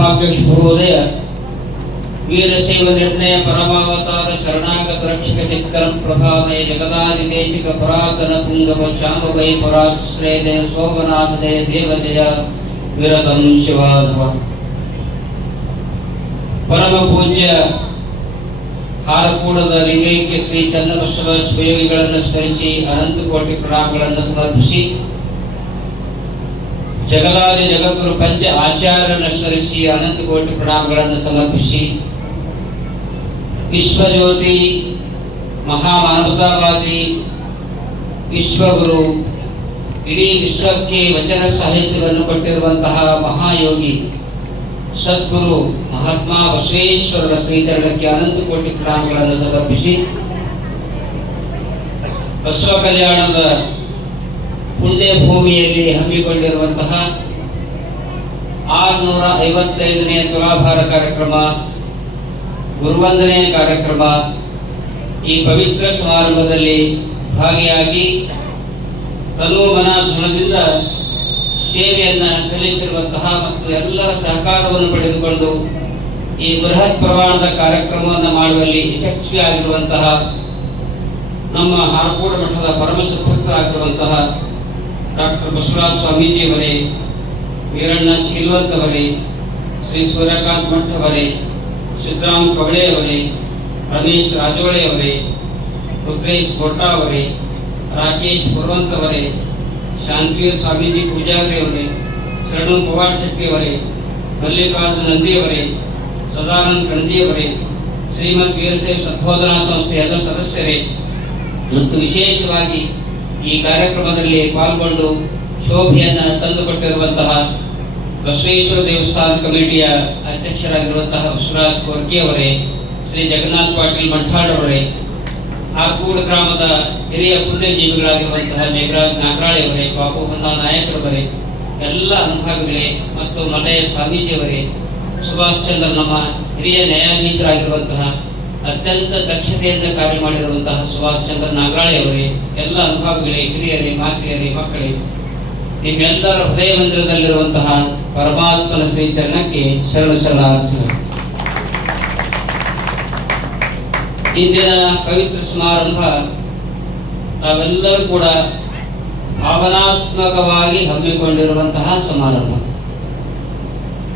ಭಾಗ್ಯಶುಭೋದಯ ವೀರಶೈವ ನಿರ್ಣಯ ಪರಮಾವತಾರ ಶರಣಾಗತ ರಕ್ಷಕ ಚಿಕ್ಕರಂ ಪ್ರಭಾಮಯ ಜಗದಾದಿದೇಶಿಕ ಪುರಾತನ ಪುಂಗವ ಶಾಂಭವೈ ಪರಾಶ್ರಯ ಸೋಮನಾಥದಯ ದೇವತೆಯ ವಿರತಂ ಶಿವಾಧವ ಪರಮ ಪೂಜ್ಯ ಹಾರಕೂಡದ ಲಿಂಗೈಕ್ಯ ಶ್ರೀ ಚನ್ನಬಸವ ಶಿವಯೋಗಿಗಳನ್ನು ಸ್ಮರಿಸಿ ಅನಂತ ಕೋಟಿ ಪ್ರಣಾಮಗಳನ್ನು ಸಮರ್ಪಿಸಿ ಜಗದಾದಿ ಜಗದ್ಗುರು ಪಂಚ ಆಚಾರ್ಯರನ್ನು ಸ್ಮರಿಸಿ ಅನಂತ ಕೋಟಿ ಪ್ರಣಾಮಗಳನ್ನು ಸಮರ್ಪಿಸಿ ವಿಶ್ವಜ್ಯೋತಿ ಮಹಾಮಾನವತಾವಾದಿ ವಿಶ್ವಗುರು ಇಡೀ ವಿಶ್ವಕ್ಕೆ ವಚನ ಸಾಹಿತ್ಯವನ್ನು ಕೊಟ್ಟಿರುವಂತಹ ಮಹಾಯೋಗಿ ಸದ್ಗುರು ಮಹಾತ್ಮ ಬಸವೇಶ್ವರರ ಶ್ರೀಚರಣಕ್ಕೆ ಅನಂತ ಕೋಟಿ ಪ್ರಣಾಮಗಳನ್ನು ಸಮರ್ಪಿಸಿ ಬಸವ ಕಲ್ಯಾಣದ ಪುಣ್ಯ ಭೂಮಿಯಲ್ಲಿ ಹಮ್ಮಿಕೊಂಡಿರುವಂತಹ 655ನೇ ತುಲಾಭಾರ ಕಾರ್ಯಕ್ರಮ ಗುರುವಂದನೆಯ ಕಾರ್ಯಕ್ರಮ ಈ ಪವಿತ್ರ ಸಮಾರಂಭದಲ್ಲಿ ಭಾಗಿಯಾಗಿ ತನು ಮನ ಧನದಿಂದ ಸೇವೆಯನ್ನು ಸಲ್ಲಿಸಿರುವಂತಹ ಮತ್ತು ಎಲ್ಲರ ಸಹಕಾರವನ್ನು ಪಡೆದುಕೊಂಡು ಈ ಬೃಹತ್ ಪ್ರಮಾಣದ ಕಾರ್ಯಕ್ರಮವನ್ನು ಮಾಡುವಲ್ಲಿ ಯಶಸ್ವಿಯಾಗಿರುವಂತಹ ನಮ್ಮ ಹಾರಕೂಡ ಮಠದ ಪರಮ ಭಕ್ತರಾಗಿರುವಂತಹ ಡಾಕ್ಟರ್ ಬಸವರಾಜ ಸ್ವಾಮೀಜಿಯವರೇ, ವೀರಣ್ಣ ಶೀಲ್ವಂತ್ ಅವರೇ, ಶ್ರೀ ಸೂರ್ಯಕಾಂತ್ ಮಠ್ ಅವರೇ, ಸಿದ್ದರಾಮ್ ಕವಳೆ ಅವರೇ, ರಮೇಶ್ ರಾಜೋಳೆ ಅವರೇ, ರುದ್ರೇಶ್ ಗೋಟಾ ಅವರೇ, ರಾಕೇಶ್ ಪುರವಂತ್ ಅವರೇ, ಶಾಂತಿವೀರ್ ಸ್ವಾಮೀಜಿ ಪೂಜಾರಿ ಅವರೇ, ಶರಣು ಪವಾಡ್ ಶೆಟ್ಟಿ ಅವರೇ, ಮಲ್ಲಿಕಾರ್ಜುನ ನಂದಿ ಅವರೇ, ಸದಾನಂದ ಕಣಜಿ ಅವರೇ, ಶ್ರೀಮದ್ ವೀರಶೈವ ಸದ್ಬೋಧನಾ ಸಂಸ್ಥೆಯ ಎಲ್ಲ ಸದಸ್ಯರೇ ಮತ್ತು ವಿಶೇಷವಾಗಿ ಈ ಕಾರ್ಯಕ್ರಮದಲ್ಲಿ ಪಾಲ್ಗೊಂಡು ಶೋಭೆಯನ್ನು ತಂದುಕೊಟ್ಟಿರುವಂತಹ ಬಸವೇಶ್ವರ ದೇವಸ್ಥಾನ ಕಮಿಟಿಯ ಅಧ್ಯಕ್ಷರಾಗಿರುವಂತಹ ಬಸವರಾಜ್ ಕೋರ್ಕಿ ಅವರೇ, ಶ್ರೀ ಜಗನ್ನಾಥ್ ಪಾಟೀಲ್ ಮಂಠಾಡ್ ಅವರೇ, ಹಾರಕೂಡ ಗ್ರಾಮದ ಹಿರಿಯ ಪುಣ್ಯಜೀವಿಗಳಾಗಿರುವಂತಹ ಮೇಘರಾಜ್ ನಾಗರಾಳಿ ಅವರೇ, ಬಾಬು ಹೊನ್ನ ನಾಯಕರವರೇ, ಎಲ್ಲ ಅನುಭಾವಿಗಳೇ ಮತ್ತು ಮಲಯ ಸ್ವಾಮೀಜಿಯವರೇ, ಸುಭಾಷ್ ಚಂದ್ರ ನಮ್ಮ ಹಿರಿಯ ನ್ಯಾಯಾಧೀಶರಾಗಿರುವಂತಹ ಅತ್ಯಂತ ದಕ್ಷತೆಯಿಂದ ಕಾರ್ಯ ಮಾಡಿರುವಂತಹ ಸುಭಾಷ್ ಚಂದ್ರ ನಾಗರಾಳಿ ಅವರೇ, ಎಲ್ಲ ಅನುಭಾವಿಗಳೇ, ಹಿರಿಯರೇ, ಮಾತೆಯರೇ, ಮಕ್ಕಳೇ, ನಿಮ್ಮೆಲ್ಲರ ಹೃದಯ ಮಂದಿರದಲ್ಲಿರುವಂತಹ ಪರಮಾತ್ಮನ ಶ್ರೀ ಚರಣಕ್ಕೆ ಶರಣ ಶರಣಾರ್ಥಿಗಳು. ಇಂದಿನ ಪವಿತ್ರ ಸಮಾರಂಭ ನಾವೆಲ್ಲರೂ ಕೂಡ ಭಾವನಾತ್ಮಕವಾಗಿ ಹಮ್ಮಿಕೊಂಡಿರುವಂತಹ ಸಮಾರಂಭ.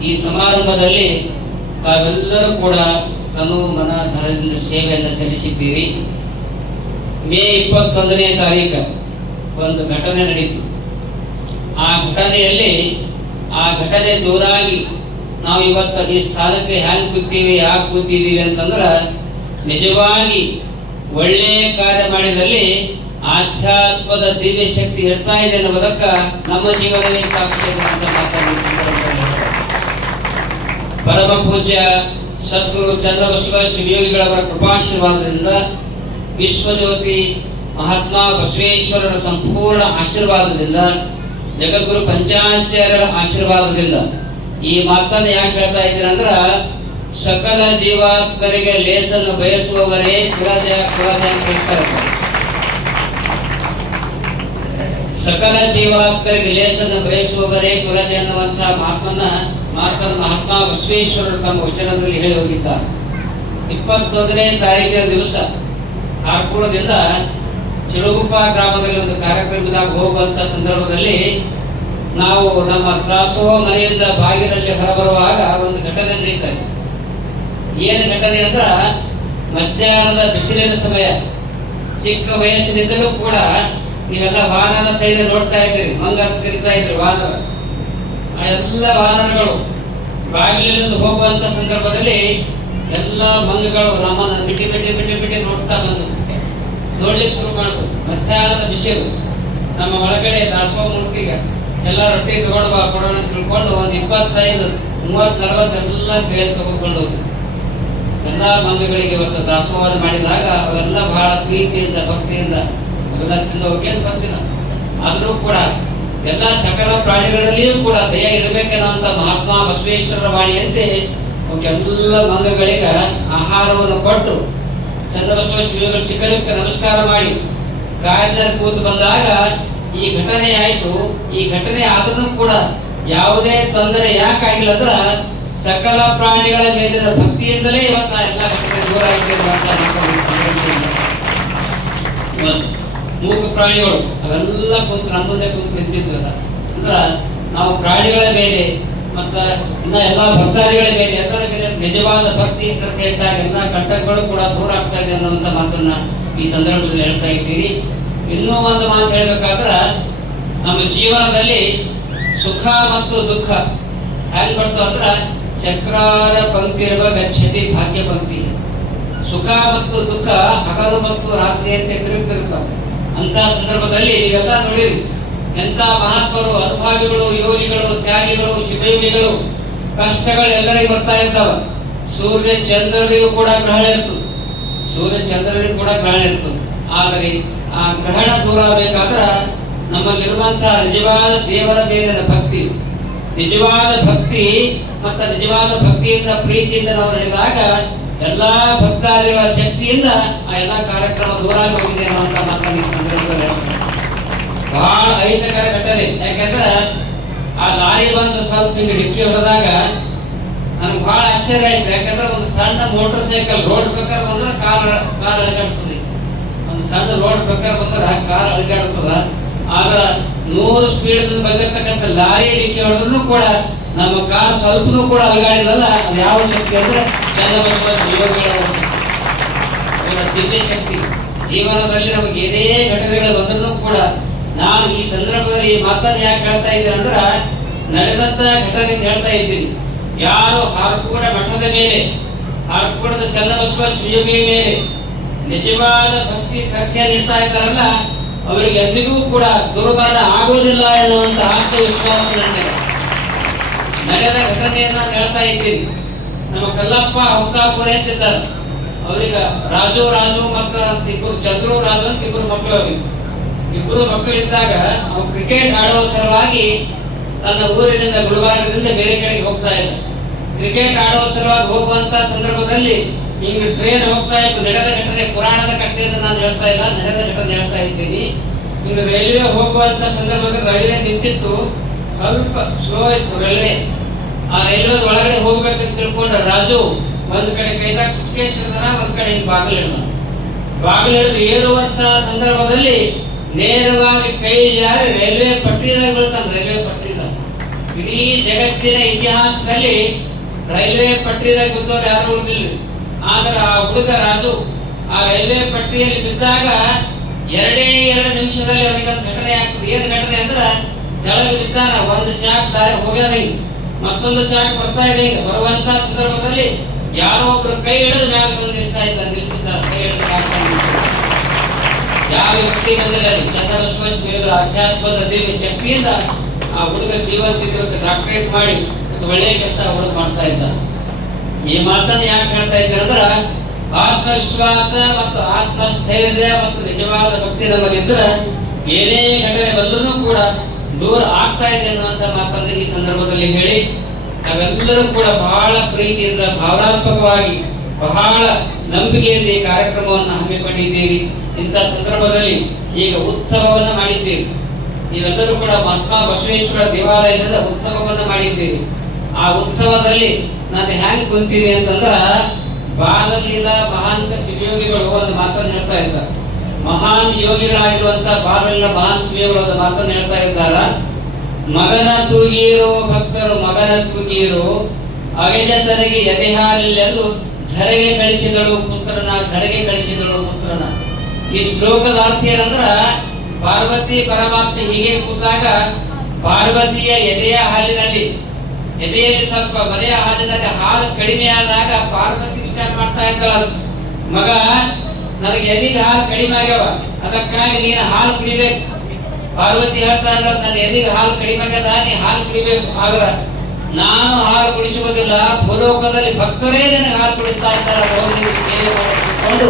ಈ ಸಮಾರಂಭದಲ್ಲಿ ತಾವೆಲ್ಲರೂ ಕೂಡ ತನು ಮನ ಧನದಿಂದ ಸೇವೆಯನ್ನು ಸಲ್ಲಿಸಿದ್ದೀರಿ. ಮೇ 21ನೇ ತಾರೀಕು ಒಂದು ಘಟನೆ ನಡೀತು. ಆ ಘಟನೆ ದೂರಾಗಿ ನಾವು ಇವತ್ತು ಈ ಸ್ಥಾನಕ್ಕೆ ಹ್ಯಾಂಗ್ ಕೂತೀವಿ, ಯಾಕೆ ಕೂತಿದ್ದೀವಿ ಅಂತಂದ್ರೆ ನಿಜವಾಗಿ ಒಳ್ಳೆಯ ಕಾರ್ಯ ಮಾಡಿದಲ್ಲಿ ಆಧ್ಯಾತ್ಮದ ದಿವ್ಯ ಶಕ್ತಿ ಇರ್ತಾ ಇದೆ ಅನ್ನೋದಕ್ಕ ನಮ್ಮ ಜೀವನವೇ ಸಾಕ್ಷಿ ಅಂತ ಪರಮ ಪೂಜ್ಯ ಸದ್ಗುರು ಚನ್ನಬಸವ ಶಿವಯೋಗಿಗಳವರ ಕೃಪಾಶೀರ್ವಾದದಿಂದ ವಿಶ್ವಜ್ಯೋತಿ ಮಹಾತ್ಮ ಬಸವೇಶ್ವರರ ಸಂಪೂರ್ಣ ಆಶೀರ್ವಾದದಿಂದ ಜಗದ್ಗುರು ಪಂಚಾಚಾರ್ಯರ ಆಶೀರ್ವಾದದಿಂದ ಈ ಮಾತನ್ನು ಯಾಕೆ ಹೇಳ್ತಾ ಇದ್ದೀನಿ ಅಂದ್ರೆ ಸಕಲ ಜೀವಾತ್ಮರಿಗೆ ಲೇಸನ್ನು ಬಯಸುವವರೇ ಕುಲಜಯ ಹೇಳ್ತಾರೆ. ಸಕಲ ಜೀವಾತ್ಮರಿಗೆ ಲೇಸನ್ನು ಬಯಸುವವರೇ ಕುಲಜಯ ಅನ್ನುವಂತಹ ಮಹಾತ್ಮ ಬಸವೇಶ್ವರರು ತಮ್ಮ ವಚನದಲ್ಲಿ ಹೇಳಿ ಹೋಗಿದ್ದಾರೆ. 21ನೇ ತಾರೀಕಿನ ದಿವಸ ಹಾರಕೂಡದಿಂದ ಚಿಳುಗುಪ್ಪ ಗ್ರಾಮದಲ್ಲಿ ಒಂದು ಕಾರ್ಯಕ್ರಮದಾಗ ಹೋಗುವಂತ ಸಂದರ್ಭದಲ್ಲಿ ನಾವು ನಮ್ಮ ತ್ರಾಸೋ ಮನೆಯಿಂದ ಬಾಗಿಲಲ್ಲಿ ಹೊರಬರುವಾಗ ಒಂದು ಘಟನೆ ನಡೀತಾರೆ. ಏನು ಘಟನೆ ಅಂದ್ರ ಮಧ್ಯಾಹ್ನದ ಬಿಸಿಲಿನ ಸಮಯ. ಚಿಕ್ಕ ವಯಸ್ಸಿನಿಂದಲೂ ಕೂಡ ನೀವೆಲ್ಲ ವಾಹನ ಸೈನ್ಯ ನೋಡ್ತಾ ಇದ್ದೀರಿ, ಮಂಗ ಅಂತ ಕರಿತಾ ಇದ್ರಿ ವಾಹನ. ಆ ಎಲ್ಲ ವಾಹನಗಳು ಬಾಗಿಲಿನಿಂದ ಹೋಗುವಂತ ಸಂದರ್ಭದಲ್ಲಿ ಎಲ್ಲ ಮಂಗಗಳು ನಮ್ಮನ್ನು ಬಿಟ್ಟಿ ಬಿಟ್ಟಿ ಬಿಟ್ಟಿ ಬಿಟ್ಟಿ ನೋಡ್ತಾ ಬಂದು ನೋಡ್ಲಿಕ್ಕೆ ಶುರು ಮಾಡಿದ್ರು. ಮಧ್ಯಾಹ್ನದ ಬಿಸಿಲು. ನಮ್ಮ ಒಳಗಡೆ ದಾಸೋಹ ಮೂರ್ತಿಗೆ ಎಲ್ಲ ರೊಟ್ಟಿ ತಗೊಂಡು ಬಾ ಕೊಡೋಣ ತಿಳ್ಕೊಂಡು ಒಂದು 25, 30, 40 ಎಲ್ಲ ಕೈಯಲ್ಲಿ ತಗೊಂಡು ಎಲ್ಲ ಮಂಗಗಳಿಗೆ ಇವತ್ತು ದಾಸೋಹ ಮಾಡಿದಾಗ ಅವೆಲ್ಲ ಬಹಳ ಪ್ರೀತಿಯಿಂದ ಭಕ್ತಿಯಿಂದ ಅವೆಲ್ಲ ತಿಂದು ಹೋಗಿ ಅಂತ ಬರ್ತಿಲ್ಲ. ಆದರೂ ಕೂಡ ಎಲ್ಲ ಸಕಲ ಪ್ರಾಣಿಗಳಲ್ಲಿಯೂ ಕೂಡ ದಯ ಇರಬೇಕೆನ್ನುವಂತ ಮಹಾತ್ಮ ಬಸವೇಶ್ವರರ ವಾಣಿಯಂತೆ ಅವಕ್ಕೆಲ್ಲ ಮಂಗಗಳಿಗೆ ಆಹಾರವನ್ನು ಕೊಟ್ಟು ಚನ್ನಬಸವ ಶಿಖರಕ್ಕೆ ನಮಸ್ಕಾರ ಮಾಡಿ ಕಾರಿನಲ್ಲಿ ಕೂತು ಬಂದಾಗ ಈ ಘಟನೆ ಆಯಿತು. ಈ ಘಟನೆ ಆದ್ರೂ ಕೂಡ ಯಾವುದೇ ತೊಂದರೆ ಯಾಕಾಗಿಲ್ಲ ಅಂದ್ರೆ ಸಕಲ ಪ್ರಾಣಿಗಳ ಮೇಲಿನ ಭಕ್ತಿಯಿಂದಲೇ ಇವತ್ತು ಎಲ್ಲ ದೂರ ಮೂಕ ಪ್ರಾಣಿಗಳು ಅವೆಲ್ಲ ಕುಂತು ನಮ್ಮ ಮುಂದೆ ಕುಂತು ನಿಂತಿದ್ವಲ್ಲ ಅಂದ್ರ ನಾವು ಪ್ರಾಣಿಗಳ ಮೇಲೆ ಮತ್ತ ಇನ್ನ ಎಲ್ಲಾ ಭಕ್ತಾದಿಗಳ ಮೇಲೆ ಎಲ್ಲರ ಮೇಲೆ ನಿಜವಾದ ಭಕ್ತಿ ಶ್ರದ್ಧೆ ಇಟ್ಟಾಗ ಎಲ್ಲ ಕಂಟಕಗಳು ಕೂಡ ದೂರ ಆಗ್ತಾ ಇದೆ ಅನ್ನುವಂತ ಮಾತನ್ನ ಈ ಸಂದರ್ಭದಲ್ಲಿ ಹೇಳ್ತಾ ಇದ್ದೀರಿ. ಇನ್ನೂ ಒಂದು ಮಾತು ಹೇಳ್ಬೇಕಾದ್ರ ನಮ್ಮ ಜೀವನದಲ್ಲಿ ಸುಖ ಮತ್ತು ದುಃಖ ಹೇಗೆ ಬರ್ತಾವ ಅಂದ್ರ ಚಕ್ರಾರ ಪಂಕ್ತಿರುವ ಗಚ್ಚತಿ ಭಾಗ್ಯ ಪಂಕ್ತಿ. ಸುಖ ಮತ್ತು ದುಃಖ ಹಗಲು ಮತ್ತು ರಾತ್ರಿಯಂತೆ ತಿರುಗ್ತಿರ್ತಾವ. ಅಂತ ಸಂದರ್ಭದಲ್ಲಿ ಇವೆಲ್ಲ ನೋಡಿರಿ, ಎಂತ ಮಹಾತ್ಮರು, ಅನುಭಾವಿಗಳು, ಯೋಗಿಗಳು, ತ್ಯಾಗಿಗಳು, ಶಿವಯೋಗಿಗಳು ಕಷ್ಟಗಳು ಎಲ್ಲರಿಗೂ ಬರ್ತಾ ಇರ್ತಾವ. ಸೂರ್ಯ ಚಂದ್ರರಿಗೂ ಕೂಡ ಗ್ರಹಣ ಇರ್ತದೆ, ಸೂರ್ಯ ಚಂದ್ರರಿಗೂ ಕೂಡ ಗ್ರಹಣ ಇರ್ತದೆ. ಆದರೆ ಆ ಗ್ರಹಣ ದೂರ ಆಗಬೇಕಾದ್ರ ನಮ್ಮಲ್ಲಿರುವಂತಹ ನಿಜವಾದ ದೇವರ ಮೇಲಿನ ಭಕ್ತಿ, ನಿಜವಾದ ಭಕ್ತಿ ಮತ್ತು ನಿಜವಾದ ಭಕ್ತಿಯಿಂದ ಪ್ರೀತಿಯಿಂದ ನಾವು ನಡೆದಾಗ ಎಲ್ಲಾ ಭಕ್ತಾದಿಗಳ ಶಕ್ತಿಯಿಂದ ಆ ಎಲ್ಲಾ ಕಾರ್ಯಕ್ರಮ ದೂರ ಹೋಗಿದೆ ಅನ್ನುವಂತ ಮಾತನ್ನು ಸಂದರ್ಭದಲ್ಲಿ ಬಹಳ ಅಹಿತಕರ ಘಟನೆ. ಯಾಕಂದ್ರೆ ಆ ಲಾರಿ ಬಂದು ಸ್ವಲ್ಪ ಹಿಂಗೆ ಡಿಕ್ಕಿ ಹೊಡೆದಾಗ ನನಗೆ ಬಹಳ ಆಶ್ಚರ್ಯ ಆಯ್ತು. ಯಾಕಂದ್ರೆ ಒಂದು ಸಣ್ಣ ಮೋಟರ್ ಸೈಕಲ್ ರೋಡ್ ಪ್ರಕಾರ ಬಂದ್ರೆ ಕಾರ್ ಅಳಿಗಾಡ್ತದೆ, ಒಂದು ಸಣ್ಣ ರೋಡ್ ಪ್ರಕಾರ ಬಂದ್ರೆ ಕಾರ್ ಅಳಿಗಾಡ್ತದ. ಆದ್ರ 100 ಸ್ಪೀಡ್ ಬಂದಿರ್ತಕ್ಕಂಥ ಲಾರಿ ಡಿಕ್ಕಿ ಹೊಡೆದ್ರು ಕೂಡ ನಮ್ಮ ಕಾರ್ ಸ್ವಲ್ಪನೂ ಕೂಡ ಅಲುಗಾಡಿದಲ್ಲ. ಅದು ಯಾವ ಶಕ್ತಿ ಅಂದ್ರೆ ಚನ್ನಬಸವ ದಿವ್ಯ ಶಕ್ತಿ. ಜೀವನದಲ್ಲಿ ನಮಗೆ ಏನೇ ಘಟನೆಗಳು ಬಂದರೂ ಕೂಡ ನಾನು ಈ ಸಂದರ್ಭದಲ್ಲಿ ಮಾತನ್ನು ಯಾಕೆ ಹೇಳ್ತಾ ಇದ್ದೀನಿ ಅಂದ್ರ ನಡೆದಂತ ಘಟನೆ ಹೇಳ್ತಾ ಇದ್ದೀನಿ. ಯಾರು ಹಾರ್ಕೋಡ ಮಠದ ಮೇಲೆ, ಹಾರ್ಕೋಡದ ಚನ್ನಬಸವ ಶಿವಯೋಗಿಯ ಮೇಲೆ ನಿಜವಾದ ಭಕ್ತಿ ಶ್ರದ್ಧೆ ನೀಡ್ತಾ ಇದ್ದಾರಲ್ಲ, ಅವರಿಗೆ ಎಂದಿಗೂ ಕೂಡ ದುರ್ಮರಣ ಆಗುವುದಿಲ್ಲ ಎನ್ನುವಂತ ಆತ್ಮವಿಶ್ವಾಸ ನಡೆದ ಘಟನೆಯನ್ನ ಹೇಳ್ತಾ ಇದ್ದೀನಿ. ನಮ್ಮ ಕಲ್ಲಪ್ಪ ಹುತ್ತಾಪುರ ಅಂತಿದ್ದಾರೆ. ಅವ್ರೀಗ ರಾಜು ಮತ್ತು ಇಬ್ಬರು ಚಂದ್ರು ರಾಜು ಅಂತ ಇಬ್ಬರು ಮಕ್ಕಳು. ಇಬ್ಬರು ಮಕ್ಕಳು ಇದ್ದಾಗ ಅವ್ರು ಕ್ರಿಕೆಟ್ ಆಡುವ ಸಲುವಾಗಿ ತನ್ನ ಊರಿನಿಂದ ಗುಲ್ಬರ್ಗದಿಂದ ಬೇರೆ ಕಡೆಗೆ ಹೋಗ್ತಾ ಇದ್ದ. ಕ್ರಿಕೆಟ್ ಆಡುವ ಸಲುವಾಗಿ ಹೋಗುವಂತ ಸಂದರ್ಭದಲ್ಲಿ ಹಿಂಗ್ ಟ್ರೈನ್ ಹೋಗ್ತಾ ಇತ್ತು. ನಡೆದ ಘಟನೆ, ಪುರಾಣದ ಕಥೆಯಿಂದ ನಾನು ಹೇಳ್ತಾ ಇಲ್ಲ, ನಡೆದ ಘಟನೆ ಹೇಳ್ತಾ ಇದ್ದೀನಿ. ಹಿಂಗ್ ರೈಲ್ವೆ ಹೋಗುವಂತ ಸಂದರ್ಭದಲ್ಲಿ ರೈಲ್ವೆ ನಿಂತಿತ್ತು, ಸ್ವಲ್ಪ ಸ್ಲೋ ಇತ್ತು ರೈಲ್ವೆ. ಆ ರೈಲ್ವೆ ಒಳಗಡೆ ಹೋಗ್ಬೇಕಂತ ತಿಳ್ಕೊಂಡ ರಾಜು ಒಂದ್ ಕಡೆ ಕೈದಾಗ ಸುಟ್ಕೇಸ್ ಹಿಡಿದಾನ, ಒಂದ್ ಕಡೆ ಬಾಗಿಲು ಹಿಡಿದ. ಬಾಗಿಲು ಹಿಡಿದು ಏರುವಂತ ಸಂದರ್ಭದಲ್ಲಿ ನೇರವಾಗಿ ಕೈ ಜಾರಿ ರೈಲ್ವೆ ಪಟ್ಟಿದಾಗ ಬೀಳ್ತಾನೆ. ರೈಲ್ವೆ ಪಟ್ಟಿದಾಗ ಇಡೀ ಜಗತ್ತಿನ ಇತಿಹಾಸದಲ್ಲಿ ರೈಲ್ವೆ ಪಟ್ಟಿದಾಗ ಬಿದ್ದವ್ರು ಯಾರು ಉಳಿದಿಲ್ಲ. ಆದ್ರೆ ಆ ಹುಡುಗ ರಾಜು ಆ ರೈಲ್ವೆ ಪಟ್ಟಿಯಲ್ಲಿ ಬಿದ್ದಾಗ 2 ನಿಮಿಷದಲ್ಲಿ ಅವನಿಗೊಂದು ಘಟನೆ ಆಗ್ತದೆ. ಏನ್ ಘಟನೆ ಅಂದ್ರೆ ಕೆಳಗೆ ಬಿದ್ದಾನ, ಒಂದು ಚಾಕ್ ದಾರಿ ಹೋಗ್ಯಾನ, ಮತ್ತೊಂದು ಚಾಕ್ ಬರ್ತಾ ಇದೆ. ಬರುವಂತ ಸಂದರ್ಭದಲ್ಲಿ ಯಾರೋ ಒಬ್ರು ಕೈ ಹಿಡಿದು ಮ್ಯಾಲ ಬಂದು ನಿಲ್ಲಿಸಿದ್ದಾರೆ. ಕೈ ಹಿಡಿದು ಯಾವ ವ್ಯಕ್ತಿ ಬಂದಿಲ್ಲ. ಚಂದ್ರಬಸವ ಅಧ್ಯಾತ್ಮದ ದೇವಿ ಶಕ್ತಿಯಿಂದ ಆ ಹುಡುಗ ಜೀವಂತ ಡಾಕ್ಟರೇಟ್ ಮಾಡಿ ಒಳ್ಳೆಯ ಕೆಲಸ ಹುಡುಗ ಮಾಡ್ತಾ ಇದ್ದ. ಈ ಮಾತನ್ನು ಯಾಕೆ ಹೇಳ್ತಾ ಇದ್ದಾರೆ ಅಂದ್ರೆ ಆತ್ಮವಿಶ್ವಾಸ ಮತ್ತು ಆತ್ಮಸ್ಥೈರ್ಯ ಮತ್ತು ನಿಜವಾದ ಭಕ್ತಿ ನಮಗಿದ್ರೆ ಏನೇ ಘಟನೆ ಬಂದರೂ ಕೂಡ ದೂರ ಆಗ್ತಾ ಇದೆ ಅನ್ನುವಂತ ಮಾತನ್ನು ಈ ಸಂದರ್ಭದಲ್ಲಿ ಹೇಳಿ, ನಾವೆಲ್ಲರೂ ಕೂಡ ಬಹಳ ಪ್ರೀತಿಯಿಂದ ಭಾವನಾತ್ಮಕವಾಗಿ ಬಹಳ ನಂಬಿಕೆಯಿಂದ ಈ ಕಾರ್ಯಕ್ರಮವನ್ನು ಹಮ್ಮಿಕೊಂಡಿದ್ದೀರಿ. ಇಂಥ ಸಂದರ್ಭದಲ್ಲಿ ಈಗ ಉತ್ಸವವನ್ನ ಮಾಡಿದ್ದೀರಿ. ನೀವೆಲ್ಲರೂ ಕೂಡ ಮಹಾತ್ಮ ಬಸವೇಶ್ವರ ದೇವಾಲಯದಿಂದ ಉತ್ಸವವನ್ನ ಮಾಡಿದ್ದೀರಿ. ಆ ಉತ್ಸವದಲ್ಲಿ ನಾನು ಹ್ಯಾಂಗ್ ಕುಂತೀನಿ ಅಂತಂದ್ರ ಬಾಲಲೀಲ ಮಹಾಂತ ಶಿವಯೋಗಿಗಳು ಒಂದು ಮಾತನ್ನು ಹೇಳ್ತಾ ಇದ್ದಾರೆ. ಮಹಾನ್ ಯೋಗಿಗಳಾಗಿರುವಂತ ಬಾಲಲೀಲ ಮಹಾನ್ ಶಿವಯೋಗಿಗಳು ಒಂದು ಮಾತನ್ನು ಹೇಳ್ತಾ ಇದ್ದಾರ. ಮಗನ ತೂಗೀರೋ ಭಕ್ತರು ಮಗನ ತೂಗೀರೋ ಅಗೆಜತನಿಗೆ ಎದೆಹಾಲಿಲೆಂದು ಧರೆಗೆ ಕಳಿಸಿದಳು ಪುತ್ರನ, ಧರೆಗೆ ಕಳಿಸಿದಳು ಪುತ್ರನ. ಈ ಶ್ಲೋಕದ ಅರ್ಥ ಏನಂದ್ರ ಪಾರ್ವತಿ ಪರಮಾತ್ಮ ಹೀಗೆ ಕೂತಾಗ ಪಾರ್ವತಿಯ ಎದೆಯ ಹಾಲಿನಲ್ಲಿ, ಎದೆಯಲ್ಲಿ ಸ್ವಲ್ಪ ಮನೆಯ ಹಾಲಿನಲ್ಲಿ ಹಾಲು ಕಡಿಮೆ ಆದಾಗ ಪಾರ್ವತಿ ವಿಚಾರ ಮಾಡ್ತಾ ಇದ್ದಾಳ, ಮಗ ನನಗೆ ಎದೆಗೆ ಹಾಲು ಕಡಿಮೆ ಆಗ್ಯಾವ, ಅದಕ್ಕಾಗಿ ನೀನು ಹಾಲು ಕುಡಿಬೇಕು. ಪಾರ್ವತಿ ಹೇಳ್ತಾ ಇಲ್ಲ, ನನ್ನ ಎದೆಗೆ ಹಾಲು ಕಡಿಮೆ ಆಗ್ಯದ, ನೀ ಹಾಲು ಕುಡಿಬೇಕು. ಆದ್ರ ನಾನು ಹಾಲು ಕುಡಿಸುವುದಿಲ್ಲ, ಭೂಲೋಕದಲ್ಲಿ ಭಕ್ತರೇ ನನಗೆ ಹಾಲು ಕುಡಿಸ್ತಾ ಇದ್ದಾರೆ. ಸೇವೆ ಮಾಡಿಕೊಂಡು